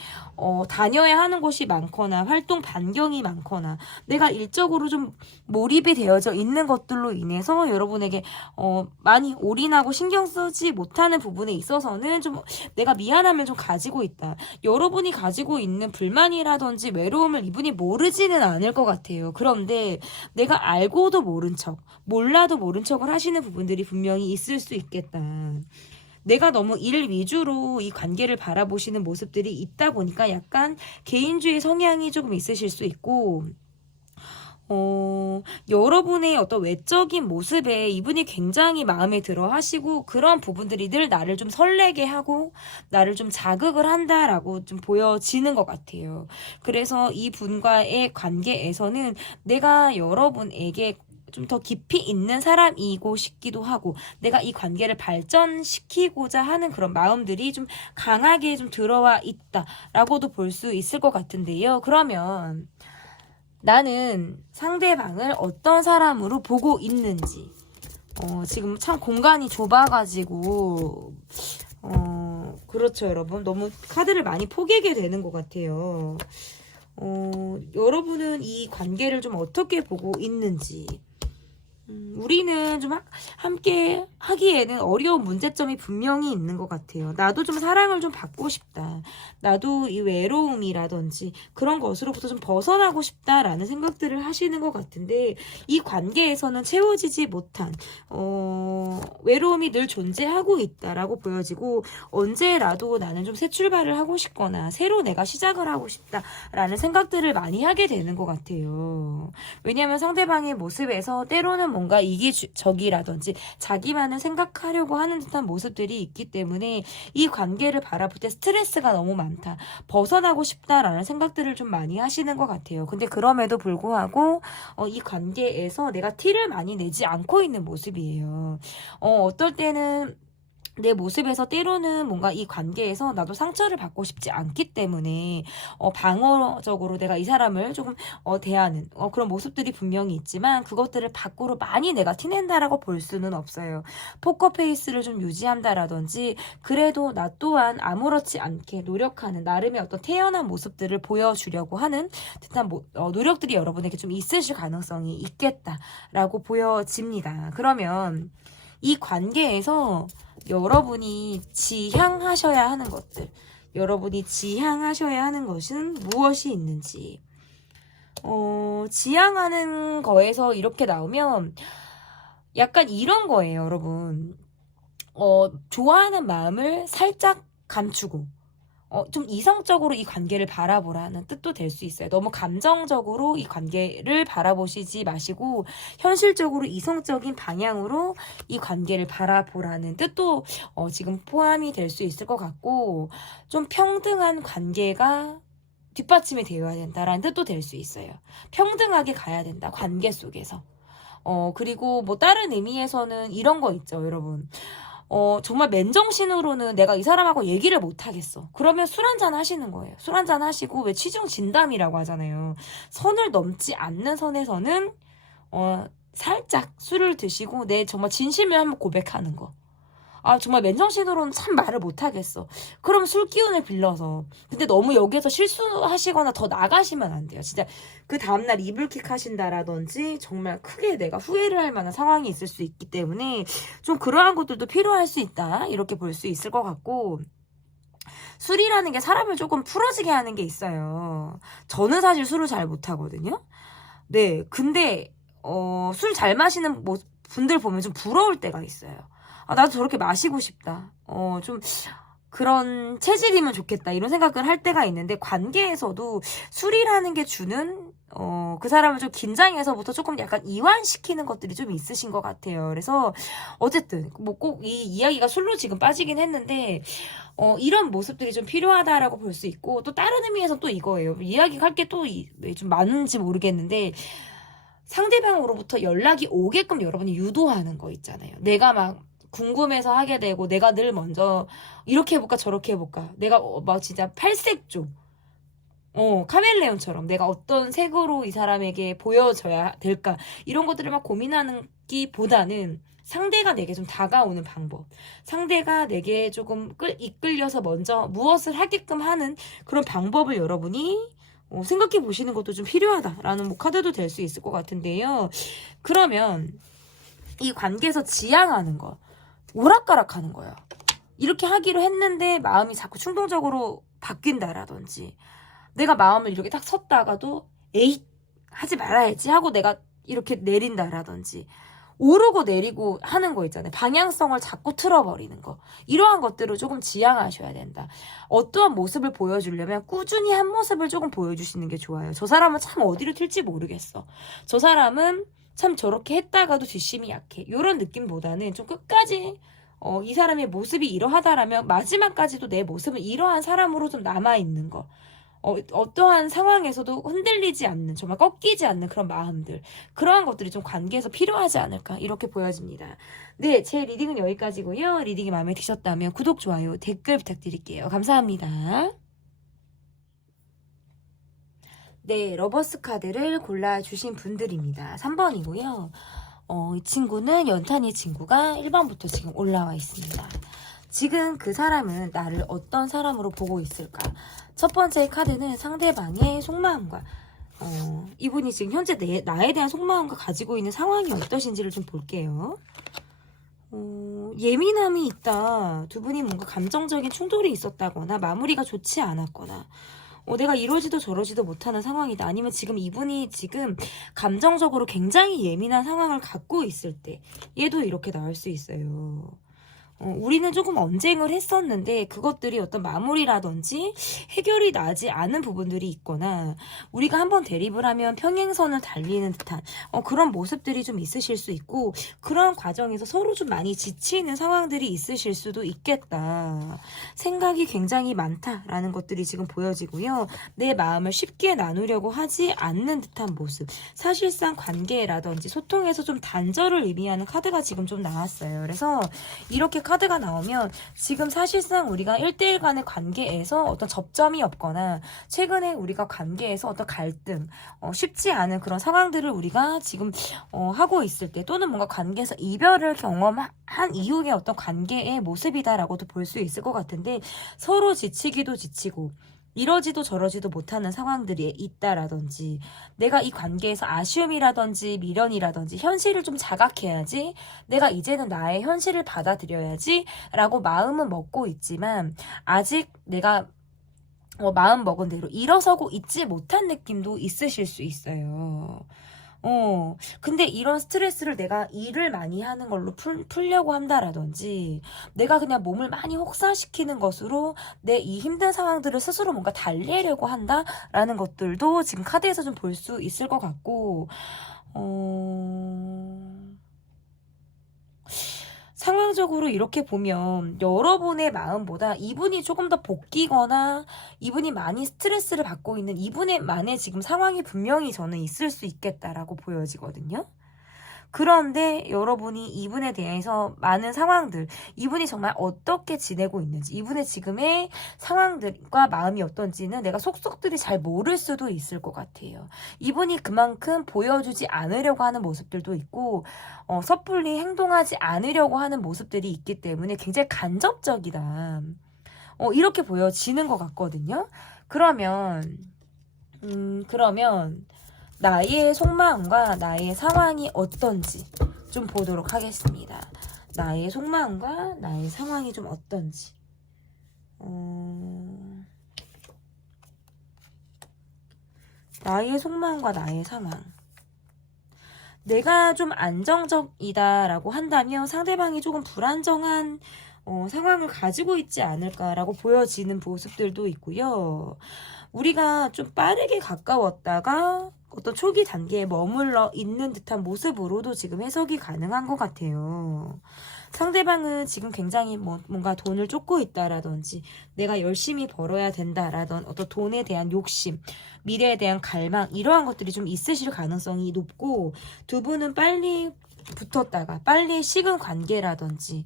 다녀야 하는 곳이 많거나 활동 반경이 많거나 내가 일적으로 좀 몰입이 되어져 있는 것들로 인해서 여러분에게 많이 올인하고 신경 쓰지 못하는 부분에 있어서는 좀 내가 미안함을 좀 가지고 있다. 여러분이 가지고 있는 불만이라든지 외로움을 이분이 모르지는 않을 것 같아요. 그런데 내가 알고도 모른 척, 몰라도 모른 척을 하시는 부분들이 분명히 있을 수 있겠다. 내가 너무 일 위주로 이 관계를 바라보시는 모습들이 있다 보니까 약간 개인주의 성향이 조금 있으실 수 있고 여러분의 어떤 외적인 모습에 이분이 굉장히 마음에 들어 하시고 그런 부분들이 늘 나를 좀 설레게 하고 나를 좀 자극을 한다라고 좀 보여지는 것 같아요. 그래서 이 분과의 관계에서는 내가 여러분에게 좀 더 깊이 있는 사람이고 싶기도 하고 내가 이 관계를 발전시키고자 하는 그런 마음들이 좀 강하게 좀 들어와 있다라고도 볼 수 있을 것 같은데요. 그러면 나는 상대방을 어떤 사람으로 보고 있는지 지금 참 공간이 좁아가지고 그렇죠 여러분, 너무 카드를 많이 포개게 되는 것 같아요. 여러분은 이 관계를 좀 어떻게 보고 있는지 우리는 좀 함께 하기에는 어려운 문제점이 분명히 있는 것 같아요. 나도 좀 사랑을 좀 받고 싶다. 나도 이 외로움이라든지 그런 것으로부터 좀 벗어나고 싶다라는 생각들을 하시는 것 같은데 이 관계에서는 채워지지 못한 외로움이 늘 존재하고 있다라고 보여지고 언제라도 나는 좀 새 출발을 하고 싶거나 새로 내가 시작을 하고 싶다라는 생각들을 많이 하게 되는 것 같아요. 왜냐하면 상대방의 모습에서 때로는 뭔가 이기적이라든지 자기만을 생각하려고 하는 듯한 모습들이 있기 때문에 이 관계를 바라볼 때 스트레스가 너무 많다. 벗어나고 싶다라는 생각들을 좀 많이 하시는 것 같아요. 근데 그럼에도 불구하고 이 관계에서 내가 티를 많이 내지 않고 있는 모습이에요. 어떨 때는 내 모습에서 때로는 뭔가 이 관계에서 나도 상처를 받고 싶지 않기 때문에 방어적으로 내가 이 사람을 조금 대하는 그런 모습들이 분명히 있지만 그것들을 밖으로 많이 내가 티낸다라고 볼 수는 없어요. 포커페이스를 좀 유지한다라든지 그래도 나 또한 아무렇지 않게 노력하는 나름의 어떤 태연한 모습들을 보여주려고 하는 듯한 노력들이 여러분에게 좀 있으실 가능성이 있겠다라고 보여집니다. 그러면 이 관계에서 여러분이 지향하셔야 하는 것들, 여러분이 지향하셔야 하는 것은 무엇이 있는지, 지향하는 거에서 이렇게 나오면 약간 이런 거예요, 여러분. 좋아하는 마음을 살짝 감추고, 좀 이성적으로 이 관계를 바라보라는 뜻도 될 수 있어요. 너무 감정적으로 이 관계를 바라보시지 마시고 현실적으로 이성적인 방향으로 이 관계를 바라보라는 뜻도 지금 포함이 될 수 있을 것 같고 좀 평등한 관계가 뒷받침이 되어야 된다라는 뜻도 될 수 있어요. 평등하게 가야 된다. 관계 속에서. 그리고 뭐 다른 의미에서는 이런 거 있죠, 여러분. 정말 맨정신으로는 내가 이 사람하고 얘기를 못 하겠어. 그러면 술 한잔 하시는 거예요. 술 한잔 하시고 왜 취중 진담이라고 하잖아요. 선을 넘지 않는 선에서는 살짝 술을 드시고 내 정말 진심을 한번 고백하는 거. 정말 맨정신으로는 참 말을 못하겠어. 그럼 술 기운을 빌려서. 근데 너무 여기에서 실수하시거나 더 나가시면 안 돼요. 진짜 그 다음날 이불킥 하신다라든지 정말 크게 내가 후회를 할 만한 상황이 있을 수 있기 때문에 좀 그러한 것들도 필요할 수 있다. 이렇게 볼 수 있을 것 같고 술이라는 게 사람을 조금 풀어지게 하는 게 있어요. 저는 사실 술을 잘 못하거든요. 네, 근데 술 잘 마시는 분들 보면 좀 부러울 때가 있어요. 나도 저렇게 마시고 싶다. 좀 그런 체질이면 좋겠다. 이런 생각을 할 때가 있는데 관계에서도 술이라는 게 주는 그 사람을 좀 긴장해서부터 조금 약간 이완시키는 것들이 좀 있으신 것 같아요. 그래서 어쨌든 뭐 꼭 이 이야기가 술로 지금 빠지긴 했는데 이런 모습들이 좀 필요하다라고 볼 수 있고 또 다른 의미에서 또 이거예요. 이야기할 게 또 좀 많은지 모르겠는데 상대방으로부터 연락이 오게끔 여러분이 유도하는 거 있잖아요. 내가 막 궁금해서 하게 되고 내가 늘 먼저 이렇게 해볼까 저렇게 해볼까 내가 막 진짜 팔색조 카멜레온처럼 내가 어떤 색으로 이 사람에게 보여져야 될까 이런 것들을 막 고민하는 기보다는 상대가 내게 좀 다가오는 방법 상대가 내게 조금 이끌려서 먼저 무엇을 하게끔 하는 그런 방법을 여러분이 생각해 보시는 것도 좀 필요하다라는 카드도 될 수 있을 것 같은데요. 그러면 이 관계에서 지향하는 거 오락가락하는 거예요. 이렇게 하기로 했는데 마음이 자꾸 충동적으로 바뀐다라든지 내가 마음을 이렇게 딱 섰다가도 에잇 하지 말아야지 하고 내가 이렇게 내린다라든지 오르고 내리고 하는 거 있잖아요. 방향성을 자꾸 틀어버리는 거. 이러한 것들을 조금 지양하셔야 된다. 어떠한 모습을 보여주려면 꾸준히 한 모습을 조금 보여주시는 게 좋아요. 저 사람은 참 어디로 튈지 모르겠어. 저 사람은 참 저렇게 했다가도 뒷심이 약해. 이런 느낌보다는 좀 끝까지 이 사람의 모습이 이러하다라면 마지막까지도 내 모습은 이러한 사람으로 좀 남아있는 거. 어떠한 상황에서도 흔들리지 않는 정말 꺾이지 않는 그런 마음들 그러한 것들이 좀 관계에서 필요하지 않을까 이렇게 보여집니다. 네, 제 리딩은 여기까지고요. 리딩이 마음에 드셨다면 구독, 좋아요, 댓글 부탁드릴게요. 감사합니다. 네, 러버스 카드를 골라주신 분들입니다. 3번이고요. 이 친구는 연탄이 친구가 1번부터 지금 올라와 있습니다. 지금 그 사람은 나를 어떤 사람으로 보고 있을까? 첫 번째 카드는 상대방의 속마음과 이분이 지금 현재 나에 대한 속마음과 가지고 있는 상황이 어떠신지를 좀 볼게요. 예민함이 있다. 두 분이 뭔가 감정적인 충돌이 있었다거나 마무리가 좋지 않았거나 내가 이러지도 저러지도 못하는 상황이다. 아니면 지금 이분이 지금 감정적으로 굉장히 예민한 상황을 갖고 있을 때 얘도 이렇게 나올 수 있어요. 우리는 조금 언쟁을 했었는데 그것들이 어떤 마무리라든지 해결이 나지 않은 부분들이 있거나 우리가 한번 대립을 하면 평행선을 달리는 듯한 그런 모습들이 좀 있으실 수 있고 그런 과정에서 서로 좀 많이 지치는 상황들이 있으실 수도 있겠다. 생각이 굉장히 많다라는 것들이 지금 보여지고요. 내 마음을 쉽게 나누려고 하지 않는 듯한 모습. 사실상 관계라든지 소통에서 좀 단절을 의미하는 카드가 지금 좀 나왔어요. 그래서 이렇게 카드가 나오면 지금 사실상 우리가 1대1 간의 관계에서 어떤 접점이 없거나 최근에 우리가 관계에서 어떤 갈등, 쉽지 않은 그런 상황들을 우리가 지금 하고 있을 때 또는 뭔가 관계에서 이별을 경험한 이후의 어떤 관계의 모습이다라고도 볼 수 있을 것 같은데 서로 지치기도 지치고 이러지도 저러지도 못하는 상황들이 있다라든지 내가 이 관계에서 아쉬움이라든지 미련이라든지 현실을 좀 자각해야지 내가 이제는 나의 현실을 받아들여야지 라고 마음은 먹고 있지만 아직 내가 마음 먹은 대로 일어서고 있지 못한 느낌도 있으실 수 있어요. 근데 이런 스트레스를 내가 일을 많이 하는 걸로 풀려고 한다라든지, 내가 그냥 몸을 많이 혹사시키는 것으로 내 이 힘든 상황들을 스스로 뭔가 달래려고 한다라는 것들도 지금 카드에서 좀 볼 수 있을 것 같고, 상황적으로 이렇게 보면 여러분의 마음보다 이분이 조금 더 볶이거나 이분이 많이 스트레스를 받고 있는 이분의만의 지금 상황이 분명히 저는 있을 수 있겠다라고 보여지거든요. 그런데 여러분이 이분에 대해서 많은 상황들, 이분이 정말 어떻게 지내고 있는지, 이분의 지금의 상황들과 마음이 어떤지는 내가 속속들이 잘 모를 수도 있을 것 같아요. 이분이 그만큼 보여주지 않으려고 하는 모습들도 있고, 섣불리 행동하지 않으려고 하는 모습들이 있기 때문에 굉장히 간접적이다. 이렇게 보여지는 것 같거든요. 그러면 나의 속마음과 나의 상황이 어떤지 좀 보도록 하겠습니다. 나의 속마음과 나의 상황이 좀 어떤지. 나의 속마음과 나의 상황. 내가 좀 안정적이다라고 한다면 상대방이 조금 불안정한 상황을 가지고 있지 않을까라고 보여지는 모습들도 있고요. 우리가 좀 빠르게 가까웠다가 어떤 초기 단계에 머물러 있는 듯한 모습으로도 지금 해석이 가능한 것 같아요. 상대방은 지금 굉장히 뭔가 돈을 쫓고 있다라든지 내가 열심히 벌어야 된다라던 어떤 돈에 대한 욕심, 미래에 대한 갈망 이러한 것들이 좀 있으실 가능성이 높고 두 분은 빨리 붙었다가 빨리 식은 관계라든지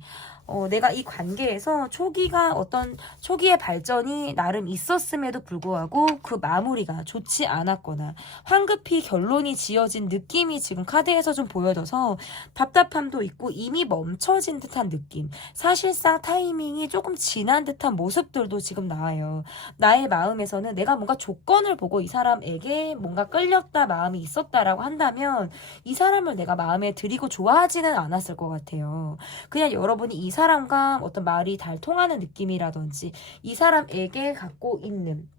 내가 이 관계에서 초기의 발전이 나름 있었음에도 불구하고 그 마무리가 좋지 않았거나 황급히 결론이 지어진 느낌이 지금 카드에서 좀 보여져서 답답함도 있고 이미 멈춰진 듯한 느낌, 사실상 타이밍이 조금 지난 듯한 모습들도 지금 나와요. 나의 마음에서는 내가 뭔가 조건을 보고 이 사람에게 뭔가 끌렸다 마음이 있었다라고 한다면 이 사람을 내가 마음에 들이고 좋아하지는 않았을 것 같아요. 그냥 여러분이 이 사람과 어떤 말이 잘 통하는 느낌이라든지 이 사람에게 갖고 있는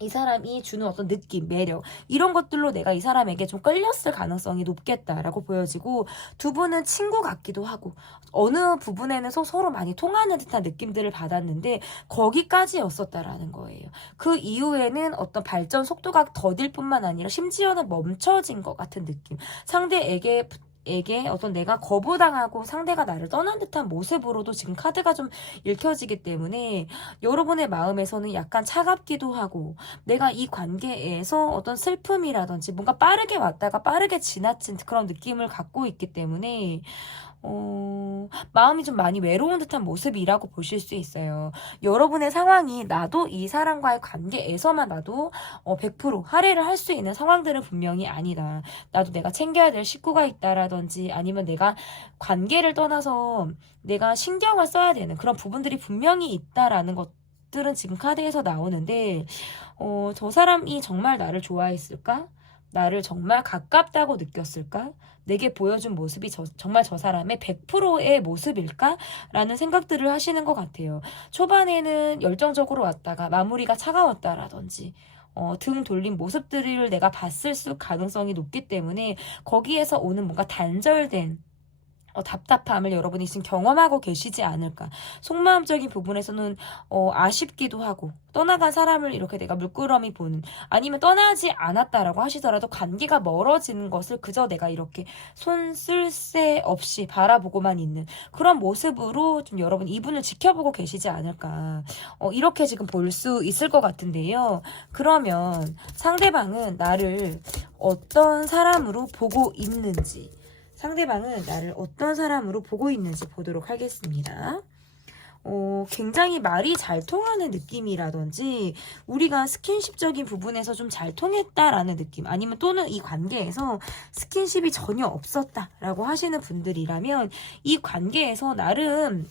이 사람이 주는 어떤 느낌, 매력 이런 것들로 내가 이 사람에게 좀 끌렸을 가능성이 높겠다라고 보여지고 두 분은 친구 같기도 하고 어느 부분에는 서로 많이 통하는 듯한 느낌들을 받았는데 거기까지였었다라는 거예요. 그 이후에는 어떤 발전 속도가 더딜 뿐만 아니라 심지어는 멈춰진 것 같은 느낌, 상대에게 어떤 내가 거부당하고 상대가 나를 떠난 듯한 모습으로도 지금 카드가 좀 읽혀지기 때문에 여러분의 마음에서는 약간 차갑기도 하고 내가 이 관계에서 어떤 슬픔이라든지 뭔가 빠르게 왔다가 빠르게 지나친 그런 느낌을 갖고 있기 때문에 마음이 좀 많이 외로운 듯한 모습이라고 보실 수 있어요. 여러분의 상황이 나도 이 사람과의 관계에서만 나도 100% 할애를 할 수 있는 상황들은 분명히 아니다. 나도 내가 챙겨야 될 식구가 있다라든지 아니면 내가 관계를 떠나서 내가 신경을 써야 되는 그런 부분들이 분명히 있다라는 것들은 지금 카드에서 나오는데 저 사람이 정말 나를 좋아했을까? 나를 정말 가깝다고 느꼈을까? 내게 보여준 모습이 정말 저 사람의 100%의 모습일까? 라는 생각들을 하시는 것 같아요. 초반에는 열정적으로 왔다가 마무리가 차가웠다라든지 등 돌린 모습들을 내가 봤을 가능성이 높기 때문에 거기에서 오는 뭔가 단절된 답답함을 여러분이 지금 경험하고 계시지 않을까. 속마음적인 부분에서는 아쉽기도 하고 떠나간 사람을 이렇게 내가 물끄러미 보는, 아니면 떠나지 않았다라고 하시더라도 관계가 멀어지는 것을 그저 내가 이렇게 손 쓸 새 없이 바라보고만 있는 그런 모습으로 좀 여러분 이분을 지켜보고 계시지 않을까. 이렇게 지금 볼 수 있을 것 같은데요. 그러면 상대방은 나를 어떤 사람으로 보고 있는지, 상대방은 나를 어떤 사람으로 보고 있는지 보도록 하겠습니다. 굉장히 말이 잘 통하는 느낌이라든지 우리가 스킨십적인 부분에서 좀 잘 통했다라는 느낌, 아니면 또는 이 관계에서 스킨십이 전혀 없었다라고 하시는 분들이라면 이 관계에서 나름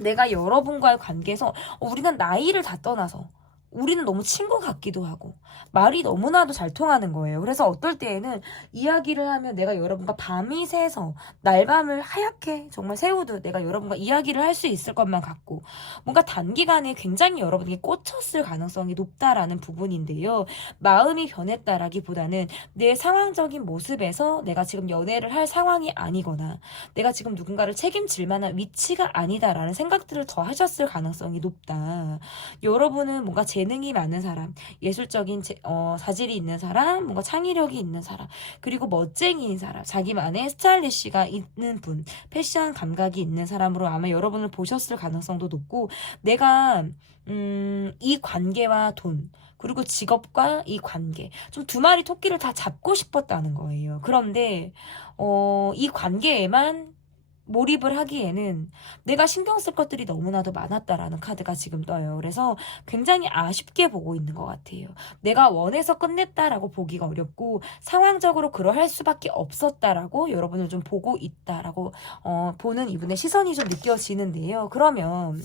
내가 여러분과의 관계에서 우리는 나이를 다 떠나서 우리는 너무 친구 같기도 하고 말이 너무나도 잘 통하는 거예요. 그래서 어떨 때에는 이야기를 하면 내가 여러분과 밤이 새서 날밤을 하얗게 정말 새우듯 내가 여러분과 이야기를 할 수 있을 것만 같고 뭔가 단기간에 굉장히 여러분에게 꽂혔을 가능성이 높다라는 부분인데요. 마음이 변했다라기보다는 내 상황적인 모습에서 내가 지금 연애를 할 상황이 아니거나 내가 지금 누군가를 책임질 만한 위치가 아니다라는 생각들을 더 하셨을 가능성이 높다. 여러분은 뭔가 재능이 많은 사람, 예술적인 자질이 있는 사람, 뭔가 창의력이 있는 사람, 그리고 멋쟁이인 사람, 자기만의 스타일리시가 있는 분, 패션 감각이 있는 사람으로 아마 여러분을 보셨을 가능성도 높고, 내가 이 관계와 돈, 그리고 직업과 이 관계, 좀 두 마리 토끼를 다 잡고 싶었다는 거예요. 그런데 이 관계에만 몰입을 하기에는 내가 신경 쓸 것들이 너무나도 많았다라는 카드가 지금 떠요. 그래서 굉장히 아쉽게 보고 있는 것 같아요. 내가 원해서 끝냈다라고 보기가 어렵고 상황적으로 그러할 수밖에 없었다라고 여러분을 좀 보고 있다라고 보는 이분의 시선이 좀 느껴지는데요. 그러면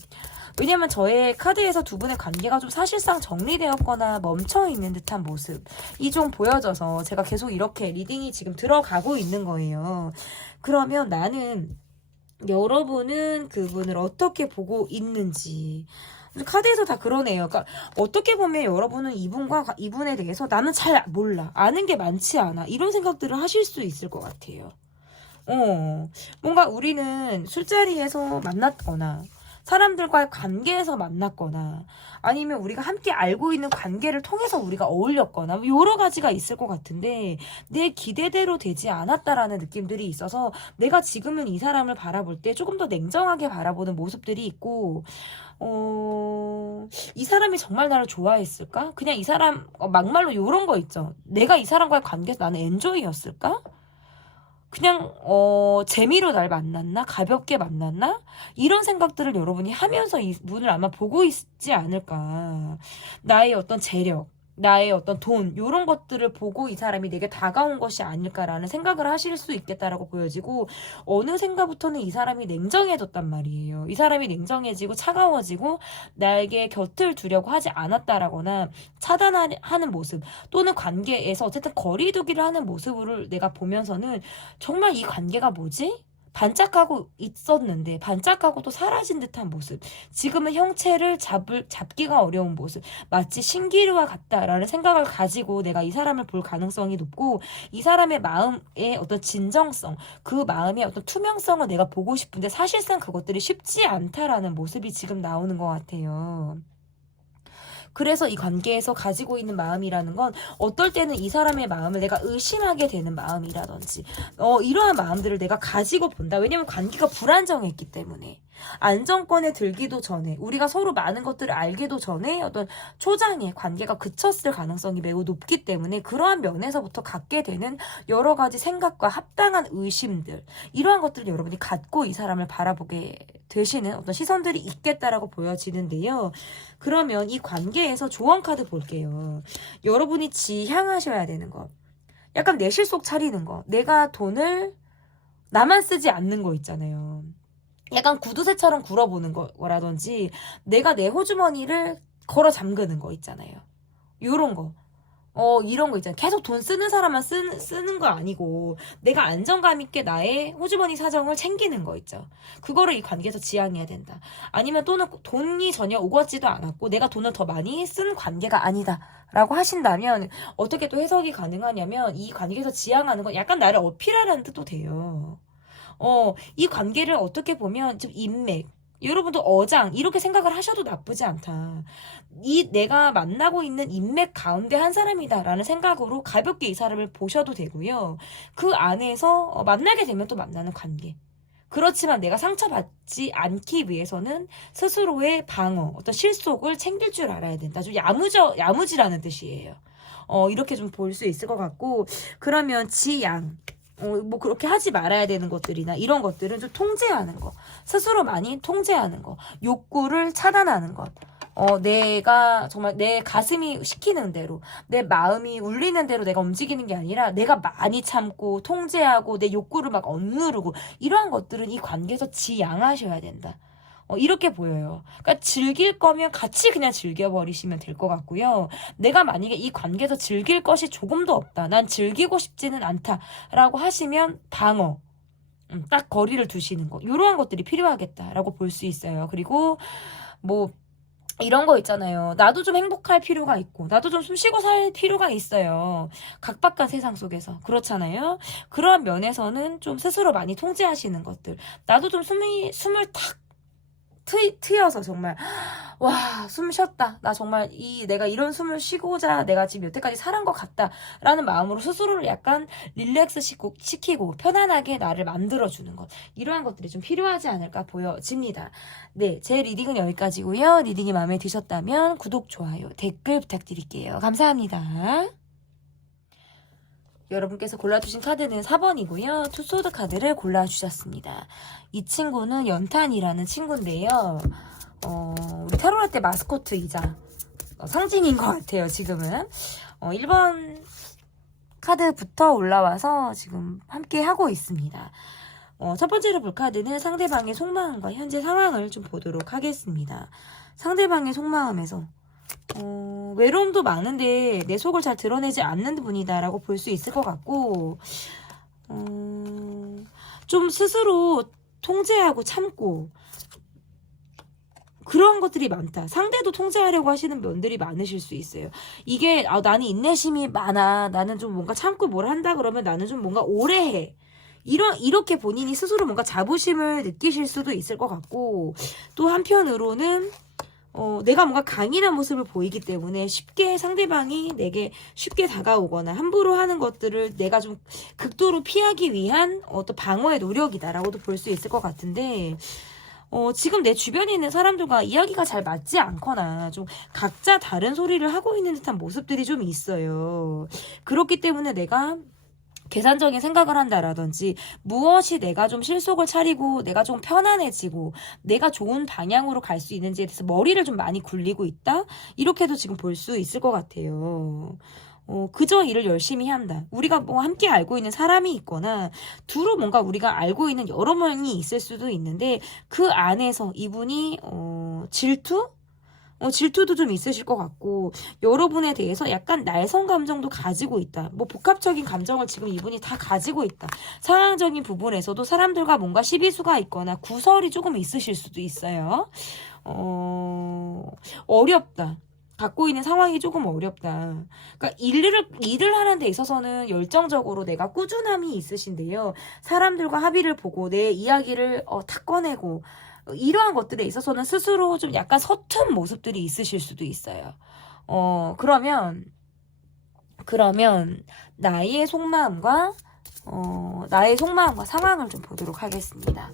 왜냐면 저의 카드에서 두 분의 관계가 좀 사실상 정리되었거나 멈춰있는 듯한 모습이 좀 보여져서 제가 계속 이렇게 리딩이 지금 들어가고 있는 거예요. 그러면 나는 여러분은 그분을 어떻게 보고 있는지, 카드에서 다 그러네요. 그러니까 어떻게 보면 여러분은 이분에 대해서 나는 잘 몰라, 아는 게 많지 않아, 이런 생각들을 하실 수 있을 것 같아요. 뭔가 우리는 술자리에서 만났거나 사람들과의 관계에서 만났거나 아니면 우리가 함께 알고 있는 관계를 통해서 우리가 어울렸거나 여러 가지가 있을 것 같은데 내 기대대로 되지 않았다라는 느낌들이 있어서 내가 지금은 이 사람을 바라볼 때 조금 더 냉정하게 바라보는 모습들이 있고 이 사람이 정말 나를 좋아했을까? 그냥 이 사람 막말로 이런 거 있죠. 내가 이 사람과의 관계에서 나는 엔조이였을까? 그냥 재미로 날 만났나? 가볍게 만났나? 이런 생각들을 여러분이 하면서 이 분을 아마 보고 있지 않을까. 나의 어떤 재력, 나의 어떤 돈, 이런 것들을 보고 이 사람이 내게 다가온 것이 아닐까라는 생각을 하실 수 있겠다라고 보여지고, 어느샌가부터는 이 사람이 냉정해졌단 말이에요. 이 사람이 냉정해지고 차가워지고 나에게 곁을 두려고 하지 않았다라거나 차단하는 모습, 또는 관계에서 어쨌든 거리두기를 하는 모습을 내가 보면서는 정말 이 관계가 뭐지? 반짝하고 있었는데 반짝하고 또 사라진 듯한 모습, 지금은 형체를 잡기가 어려운 모습, 마치 신기루와 같다라는 생각을 가지고 내가 이 사람을 볼 가능성이 높고, 이 사람의 마음의 어떤 진정성, 그 마음의 어떤 투명성을 내가 보고 싶은데 사실상 그것들이 쉽지 않다라는 모습이 지금 나오는 것 같아요. 그래서 이 관계에서 가지고 있는 마음이라는 건 어떨 때는 이 사람의 마음을 내가 의심하게 되는 마음이라든지 이러한 마음들을 내가 가지고 본다. 왜냐면 관계가 불안정했기 때문에, 안정권에 들기도 전에, 우리가 서로 많은 것들을 알기도 전에 어떤 초장에 관계가 그쳤을 가능성이 매우 높기 때문에 그러한 면에서부터 갖게 되는 여러 가지 생각과 합당한 의심들, 이러한 것들을 여러분이 갖고 이 사람을 바라보게 되시는 어떤 시선들이 있겠다라고 보여지는데요. 그러면 이 관계에서 조언 카드 볼게요. 여러분이 지향하셔야 되는 것, 약간 내실속 차리는 거, 내가 돈을 나만 쓰지 않는 거 있잖아요. 약간 구두쇠처럼 굴어보는 거라든지 내가 내 호주머니를 걸어 잠그는 거 있잖아요. 요런 거. 이런 거 있잖아요. 계속 돈 쓰는 사람만 쓰는 거 아니고 내가 안정감 있게 나의 호주머니 사정을 챙기는 거 있죠. 그거를 이 관계에서 지향해야 된다. 아니면 또는 돈이 전혀 오고 왔지도 않았고 내가 돈을 더 많이 쓰는 관계가 아니다 라고 하신다면 어떻게 또 해석이 가능하냐면 이 관계에서 지향하는 건 약간 나를 어필하라는 뜻도 돼요. 이 관계를 어떻게 보면 좀 인맥, 여러분도 어장 이렇게 생각을 하셔도 나쁘지 않다. 내가 만나고 있는 인맥 가운데 한 사람이다라는 생각으로 가볍게 이 사람을 보셔도 되고요. 그 안에서 만나게 되면 또 만나는 관계. 그렇지만 내가 상처받지 않기 위해서는 스스로의 방어, 어떤 실속을 챙길 줄 알아야 된다. 좀 야무지라는 뜻이에요. 이렇게 좀 볼 수 있을 것 같고, 그러면 지양. 뭐 그렇게 하지 말아야 되는 것들이나 이런 것들은 좀 통제하는 거. 스스로 많이 통제하는 거. 욕구를 차단하는 것. 내가 정말 내 가슴이 시키는 대로, 내 마음이 울리는 대로 내가 움직이는 게 아니라 내가 많이 참고 통제하고 내 욕구를 막 억누르고 이러한 것들은 이 관계에서 지양하셔야 된다. 이렇게 보여요. 그러니까 즐길 거면 같이 그냥 즐겨버리시면 될 것 같고요. 내가 만약에 이 관계에서 즐길 것이 조금도 없다. 난 즐기고 싶지는 않다라고 하시면 방어. 딱 거리를 두시는 거. 이러한 것들이 필요하겠다라고 볼 수 있어요. 그리고 뭐 이런 거 있잖아요. 나도 좀 행복할 필요가 있고 나도 좀 숨 쉬고 살 필요가 있어요. 각박한 세상 속에서. 그렇잖아요. 그러한 면에서는 좀 스스로 많이 통제하시는 것들. 나도 좀 숨을 탁 트여서 정말 와, 숨 쉬었다. 나 정말 내가 이런 숨을 쉬고자 내가 지금 여태까지 살은 것 같다 라는 마음으로 스스로를 약간 릴렉스 시키고 편안하게 나를 만들어주는 것, 이러한 것들이 좀 필요하지 않을까 보여집니다. 네, 제 리딩은 여기까지고요. 리딩이 마음에 드셨다면 구독, 좋아요, 댓글 부탁드릴게요. 감사합니다. 여러분께서 골라주신 카드는 4번이고요. 투소드 카드를 골라주셨습니다. 이 친구는 연탄이라는 친구인데요. 우리 타로라떼 마스코트이자 상징인 것 같아요, 지금은. 1번 카드부터 올라와서 지금 함께 하고 있습니다. 첫 번째로 볼 카드는 상대방의 속마음과 현재 상황을 좀 보도록 하겠습니다. 상대방의 속마음에서 외로움도 많은데 내 속을 잘 드러내지 않는 분이다라고 볼 수 있을 것 같고, 좀 스스로 통제하고 참고 그런 것들이 많다. 상대도 통제하려고 하시는 면들이 많으실 수 있어요. 이게 나는 인내심이 많아. 나는 좀 뭔가 참고 뭘 한다 그러면 나는 좀 뭔가 오래 해. 이렇게 본인이 스스로 뭔가 자부심을 느끼실 수도 있을 것 같고, 또 한편으로는 내가 뭔가 강인한 모습을 보이기 때문에 쉽게 상대방이 내게 쉽게 다가오거나 함부로 하는 것들을 내가 좀 극도로 피하기 위한 어떤 방어의 노력이다라고도 볼 수 있을 것 같은데, 지금 내 주변에 있는 사람들과 이야기가 잘 맞지 않거나 좀 각자 다른 소리를 하고 있는 듯한 모습들이 좀 있어요. 그렇기 때문에 내가 계산적인 생각을 한다라든지 무엇이 내가 좀 실속을 차리고 내가 좀 편안해지고 내가 좋은 방향으로 갈 수 있는지에 대해서 머리를 좀 많이 굴리고 있다? 이렇게도 지금 볼 수 있을 것 같아요. 그저 일을 열심히 한다. 우리가 뭐 함께 알고 있는 사람이 있거나 두루 뭔가 우리가 알고 있는 여러 명이 있을 수도 있는데 그 안에서 이분이 질투도 좀 있으실 것 같고, 여러분에 대해서 약간 날선 감정도 가지고 있다. 뭐 복합적인 감정을 지금 이분이 다 가지고 있다. 상황적인 부분에서도 사람들과 뭔가 시비수가 있거나 구설이 조금 있으실 수도 있어요. 어렵다. 갖고 있는 상황이 조금 어렵다. 그러니까 일을 하는 데 있어서는 열정적으로 내가 꾸준함이 있으신데요. 사람들과 합의를 보고 내 이야기를 탁 꺼내고 이러한 것들에 있어서는 스스로 좀 약간 서툰 모습들이 있으실 수도 있어요. 그러면 나의 속마음과 상황을 좀 보도록 하겠습니다.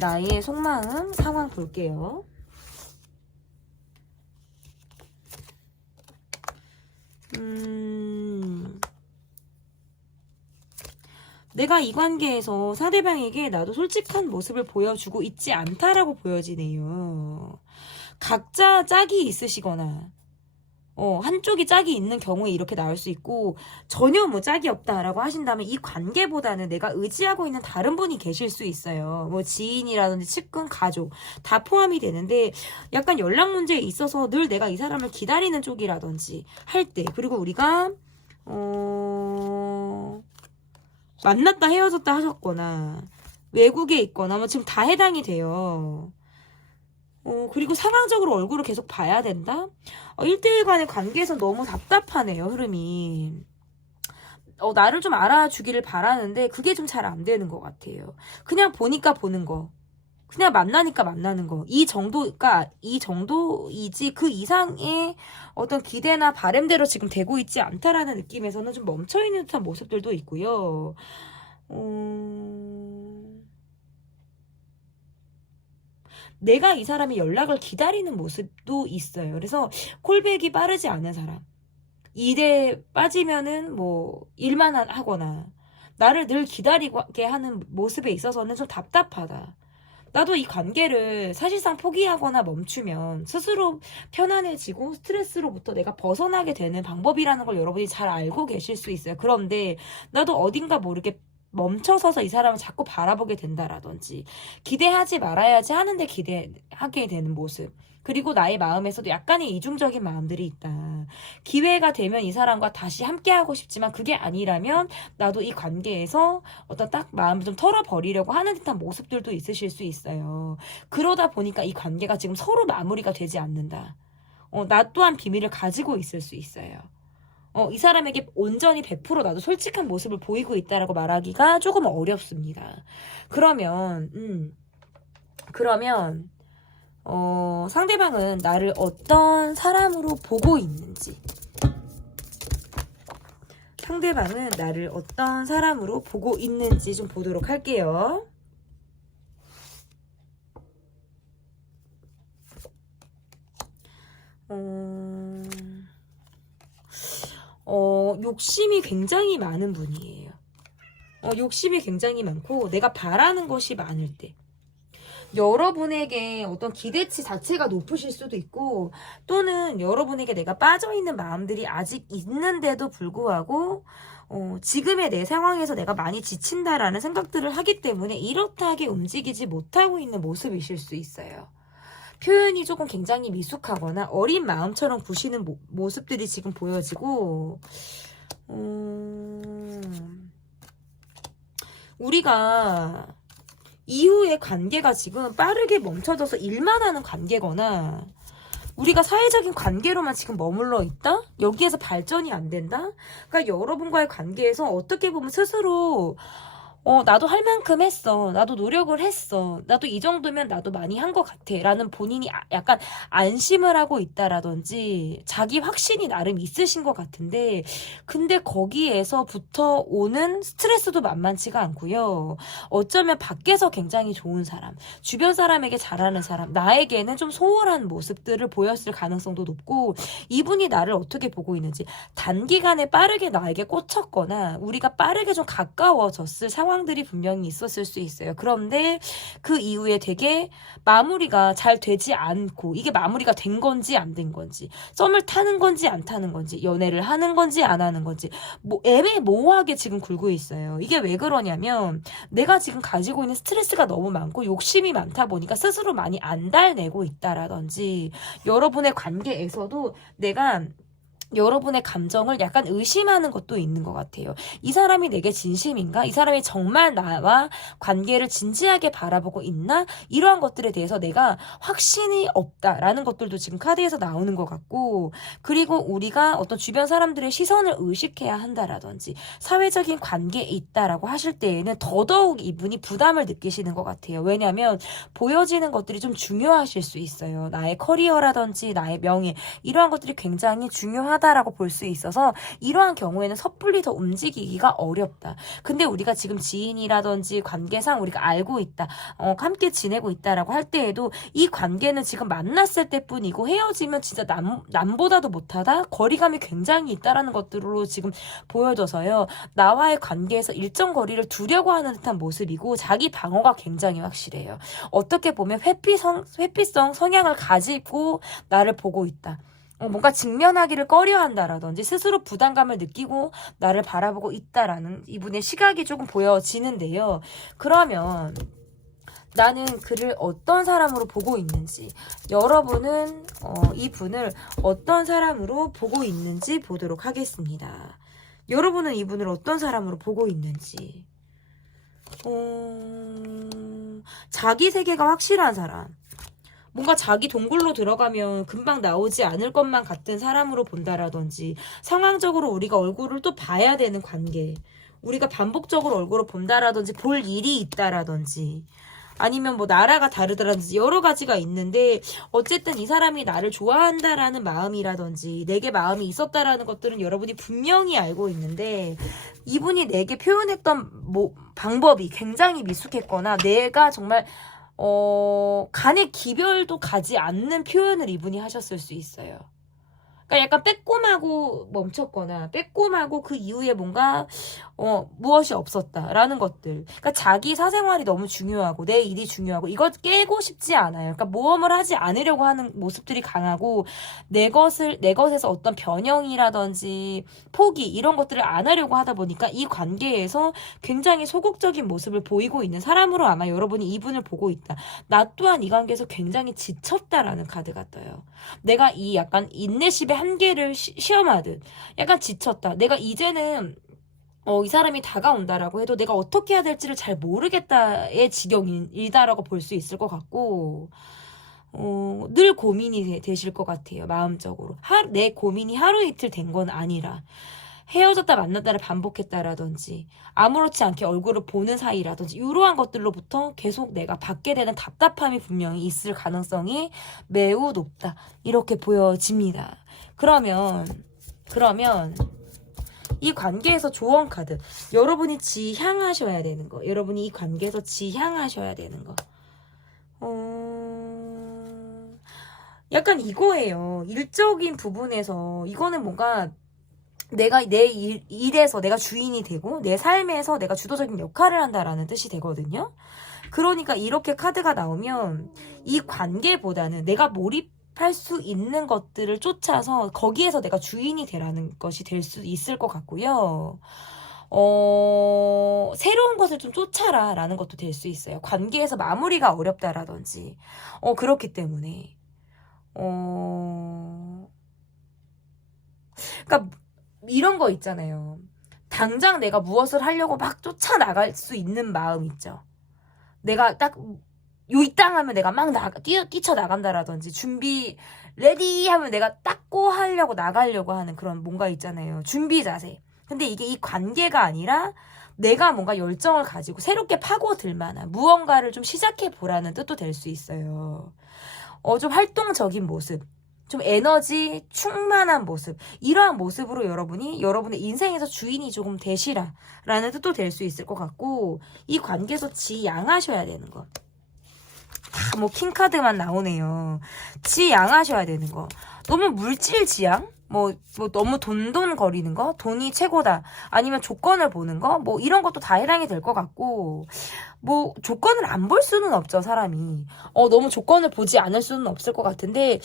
나의 속마음, 상황 볼게요. 내가 이 관계에서 상대방에게 나도 솔직한 모습을 보여주고 있지 않다라고 보여지네요. 각자 짝이 있으시거나 한쪽이 짝이 있는 경우에 이렇게 나올 수 있고, 전혀 뭐 짝이 없다라고 하신다면 이 관계보다는 내가 의지하고 있는 다른 분이 계실 수 있어요. 뭐 지인이라든지 측근, 가족 다 포함이 되는데, 약간 연락 문제에 있어서 늘 내가 이 사람을 기다리는 쪽이라든지 할 때, 그리고 우리가 만났다 헤어졌다 하셨거나 외국에 있거나 뭐 지금 다 해당이 돼요. 그리고 상황적으로 얼굴을 계속 봐야 된다? 1대1 간의 관계에서 너무 답답하네요, 흐름이. 나를 좀 알아주기를 바라는데 그게 좀 잘 안 되는 것 같아요. 그냥 보니까 보는 거. 그냥 만나니까 만나는 거. 이 정도이지 그 이상의 어떤 기대나 바램대로 지금 되고 있지 않다라는 느낌에서는 좀 멈춰있는 듯한 모습들도 있고요. 내가 이 사람이 연락을 기다리는 모습도 있어요. 그래서 콜백이 빠르지 않은 사람. 일에 빠지면은 뭐 일만 하거나 나를 늘 기다리게 하는 모습에 있어서는 좀 답답하다. 나도 이 관계를 사실상 포기하거나 멈추면 스스로 편안해지고 스트레스로부터 내가 벗어나게 되는 방법이라는 걸 여러분이 잘 알고 계실 수 있어요. 그런데 나도 어딘가 모르게 멈춰서서 이 사람을 자꾸 바라보게 된다라든지 기대하지 말아야지 하는데 기대하게 되는 모습. 그리고 나의 마음에서도 약간의 이중적인 마음들이 있다. 기회가 되면 이 사람과 다시 함께하고 싶지만 그게 아니라면 나도 이 관계에서 어떤 딱 마음을 좀 털어버리려고 하는 듯한 모습들도 있으실 수 있어요. 그러다 보니까 이 관계가 지금 서로 마무리가 되지 않는다. 나 또한 비밀을 가지고 있을 수 있어요. 이 사람에게 온전히 100% 나도 솔직한 모습을 보이고 있다라고 말하기가 조금 어렵습니다. 그러면 상대방은 나를 어떤 사람으로 보고 있는지, 상대방은 나를 어떤 사람으로 보고 있는지 좀 보도록 할게요. 욕심이 굉장히 많은 분이에요. 욕심이 굉장히 많고 내가 바라는 것이 많을 때 여러분에게 어떤 기대치 자체가 높으실 수도 있고 또는 여러분에게 내가 빠져있는 마음들이 아직 있는데도 불구하고 지금의 내 상황에서 내가 많이 지친다라는 생각들을 하기 때문에 이렇다하게 움직이지 못하고 있는 모습이실 수 있어요. 표현이 조금 굉장히 미숙하거나 어린 마음처럼 구시는 모습들이 지금 보여지고 우리가 이후의 관계가 지금 빠르게 멈춰져서 일만 하는 관계거나 우리가 사회적인 관계로만 지금 머물러 있다? 여기에서 발전이 안 된다? 그러니까 여러분과의 관계에서 어떻게 보면 스스로 나도 할 만큼 했어. 나도 노력을 했어. 나도 이 정도면 나도 많이 한 것 같아. 라는 본인이 약간 안심을 하고 있다라든지 자기 확신이 나름 있으신 것 같은데 근데 거기에서부터 오는 스트레스도 만만치가 않고요. 어쩌면 밖에서 굉장히 좋은 사람, 주변 사람에게 잘하는 사람, 나에게는 좀 소홀한 모습들을 보였을 가능성도 높고 이분이 나를 어떻게 보고 있는지 단기간에 빠르게 나에게 꽂혔거나 우리가 빠르게 좀 가까워졌을 상황들이 분명히 있었을 수 있어요. 그런데 그 이후에 되게 마무리가 잘 되지 않고 이게 마무리가 된 건지 안 된 건지 썸을 타는 건지 안 타는 건지 연애를 하는 건지 안 하는 건지 애매모호하게 지금 굴고 있어요. 이게 왜 그러냐면 내가 지금 가지고 있는 스트레스가 너무 많고 욕심이 많다 보니까 스스로 많이 안 달내고 있다라든지 여러분의 관계에서도 내가 여러분의 감정을 약간 의심하는 것도 있는 것 같아요. 이 사람이 내게 진심인가? 이 사람이 정말 나와 관계를 진지하게 바라보고 있나? 이러한 것들에 대해서 내가 확신이 없다라는 것들도 지금 카드에서 나오는 것 같고 그리고 우리가 어떤 주변 사람들의 시선을 의식해야 한다라든지 사회적인 관계에 있다라고 하실 때에는 더더욱 이분이 부담을 느끼시는 것 같아요. 왜냐하면 보여지는 것들이 좀 중요하실 수 있어요. 나의 커리어라든지 나의 명예 이러한 것들이 굉장히 중요하다라고 볼 수 있어서 이러한 경우에는 섣불리 더 움직이기가 어렵다. 근데 우리가 지금 지인이라든지 관계상 우리가 알고 있다. 함께 지내고 있다라고 할 때에도 이 관계는 지금 만났을 때뿐이고 헤어지면 진짜 남보다도 못하다. 거리감이 굉장히 있다라는 것들로 지금 보여져서요. 나와의 관계에서 일정 거리를 두려고 하는 듯한 모습이고 자기 방어가 굉장히 확실해요. 어떻게 보면 회피성 성향을 가지고 나를 보고 있다. 뭔가 직면하기를 꺼려한다라든지 스스로 부담감을 느끼고 나를 바라보고 있다라는 이분의 시각이 조금 보여지는데요. 그러면 나는 그를 어떤 사람으로 보고 있는지 여러분은 이분을 어떤 사람으로 보고 있는지 보도록 하겠습니다. 여러분은 이분을 어떤 사람으로 보고 있는지 자기 세계가 확실한 사람 뭔가 자기 동굴로 들어가면 금방 나오지 않을 것만 같은 사람으로 본다라든지, 상황적으로 우리가 얼굴을 또 봐야 되는 관계, 우리가 반복적으로 얼굴을 본다라든지 볼 일이 있다라든지, 아니면 뭐 나라가 다르다라든지 여러 가지가 있는데, 어쨌든 이 사람이 나를 좋아한다라는 마음이라든지 내게 마음이 있었다라는 것들은 여러분이 분명히 알고 있는데, 이분이 내게 표현했던 뭐 방법이 굉장히 미숙했거나 내가 정말 간의 기별도 가지 않는 표현을 이분이 하셨을 수 있어요. 그러니까 약간 빼꼼하고 멈췄거나 빼꼼하고 그 이후에 뭔가 무엇이 없었다라는 것들. 그러니까 자기 사생활이 너무 중요하고 내 일이 중요하고 이것 깨고 싶지 않아요. 그러니까 모험을 하지 않으려고 하는 모습들이 강하고, 내 것에서 어떤 변형이라든지 포기 이런 것들을 안 하려고 하다 보니까 이 관계에서 굉장히 소극적인 모습을 보이고 있는 사람으로 아마 여러분이 이분을 보고 있다. 나 또한 이 관계에서 굉장히 지쳤다라는 카드가 떠요. 내가 이 약간 인내심의 한계를 시험하듯 약간 지쳤다. 내가 이제는 이 사람이 다가온다라고 해도 내가 어떻게 해야 될지를 잘 모르겠다의 지경이다라고 볼 수 있을 것 같고, 늘 고민이 되실 것 같아요. 마음적으로. 내 고민이 하루 이틀 된 건 아니라 헤어졌다 만났다를 반복했다라든지 아무렇지 않게 얼굴을 보는 사이라든지 이러한 것들로부터 계속 내가 받게 되는 답답함이 분명히 있을 가능성이 매우 높다. 이렇게 보여집니다. 그러면 이 관계에서 조언 카드, 여러분이 지향하셔야 되는 거, 여러분이 이 관계에서 지향하셔야 되는 거, 약간 이거예요. 일적인 부분에서 이거는 뭔가 내가 내 일에서 내가 주인이 되고 내 삶에서 내가 주도적인 역할을 한다라는 뜻이 되거든요. 그러니까 이렇게 카드가 나오면 이 관계보다는 내가 몰입할 수 있는 것들을 쫓아서 거기에서 내가 주인이 되라는 것이 될 수 있을 것 같고요. 새로운 것을 좀 쫓아라 라는 것도 될 수 있어요. 관계에서 마무리가 어렵다라든지. 그렇기 때문에. 그러니까 이런 거 있잖아요. 당장 내가 무엇을 하려고 막 쫓아나갈 수 있는 마음 있죠. 내가 딱 요 땅 하면 내가 막 뛰쳐나간다라든지, 준비 레디 하면 내가 딱고 하려고 나가려고 하는 그런 뭔가 있잖아요. 준비 자세. 근데 이게 이 관계가 아니라 내가 뭔가 열정을 가지고 새롭게 파고들 만한 무언가를 좀 시작해 보라는 뜻도 될 수 있어요. 좀 활동적인 모습, 좀 에너지 충만한 모습, 이러한 모습으로 여러분의 인생에서 주인이 조금 되시라라는 뜻도 될 수 있을 것 같고, 이 관계에서 지양하셔야 되는 거. 다 뭐 킹카드만 나오네요. 지양하셔야 되는 거. 너무 물질 지양? 뭐 너무 돈 거리는 거? 돈이 최고다. 아니면 조건을 보는 거? 뭐 이런 것도 다 해당이 될 것 같고, 뭐 조건을 안 볼 수는 없죠, 사람이. 너무 조건을 보지 않을 수는 없을 것 같은데,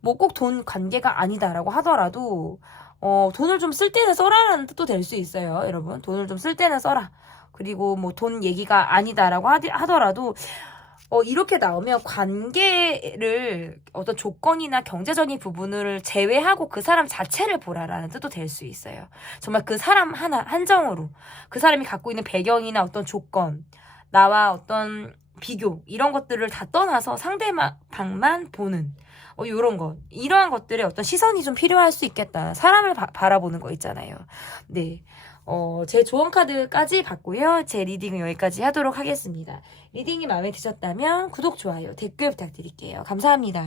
뭐 꼭 돈 관계가 아니다라고 하더라도 돈을 좀 쓸 때는 써라라는 뜻도 될 수 있어요, 여러분. 돈을 좀 쓸 때는 써라. 그리고 뭐 돈 얘기가 아니다라고 하더라도 이렇게 나오면 관계를 어떤 조건이나 경제적인 부분을 제외하고 그 사람 자체를 보라라는 뜻도 될 수 있어요. 정말 그 사람 한정으로 그 사람이 갖고 있는 배경이나 어떤 조건, 나와 어떤 비교, 이런 것들을 다 떠나서 상대방만 보는 이러한 것들의 어떤 시선이 좀 필요할 수 있겠다. 사람을 바라보는 거 있잖아요. 네. 제 조언 카드까지 봤고요. 제 리딩은 여기까지 하도록 하겠습니다. 리딩이 마음에 드셨다면 구독, 좋아요, 댓글 부탁드릴게요. 감사합니다.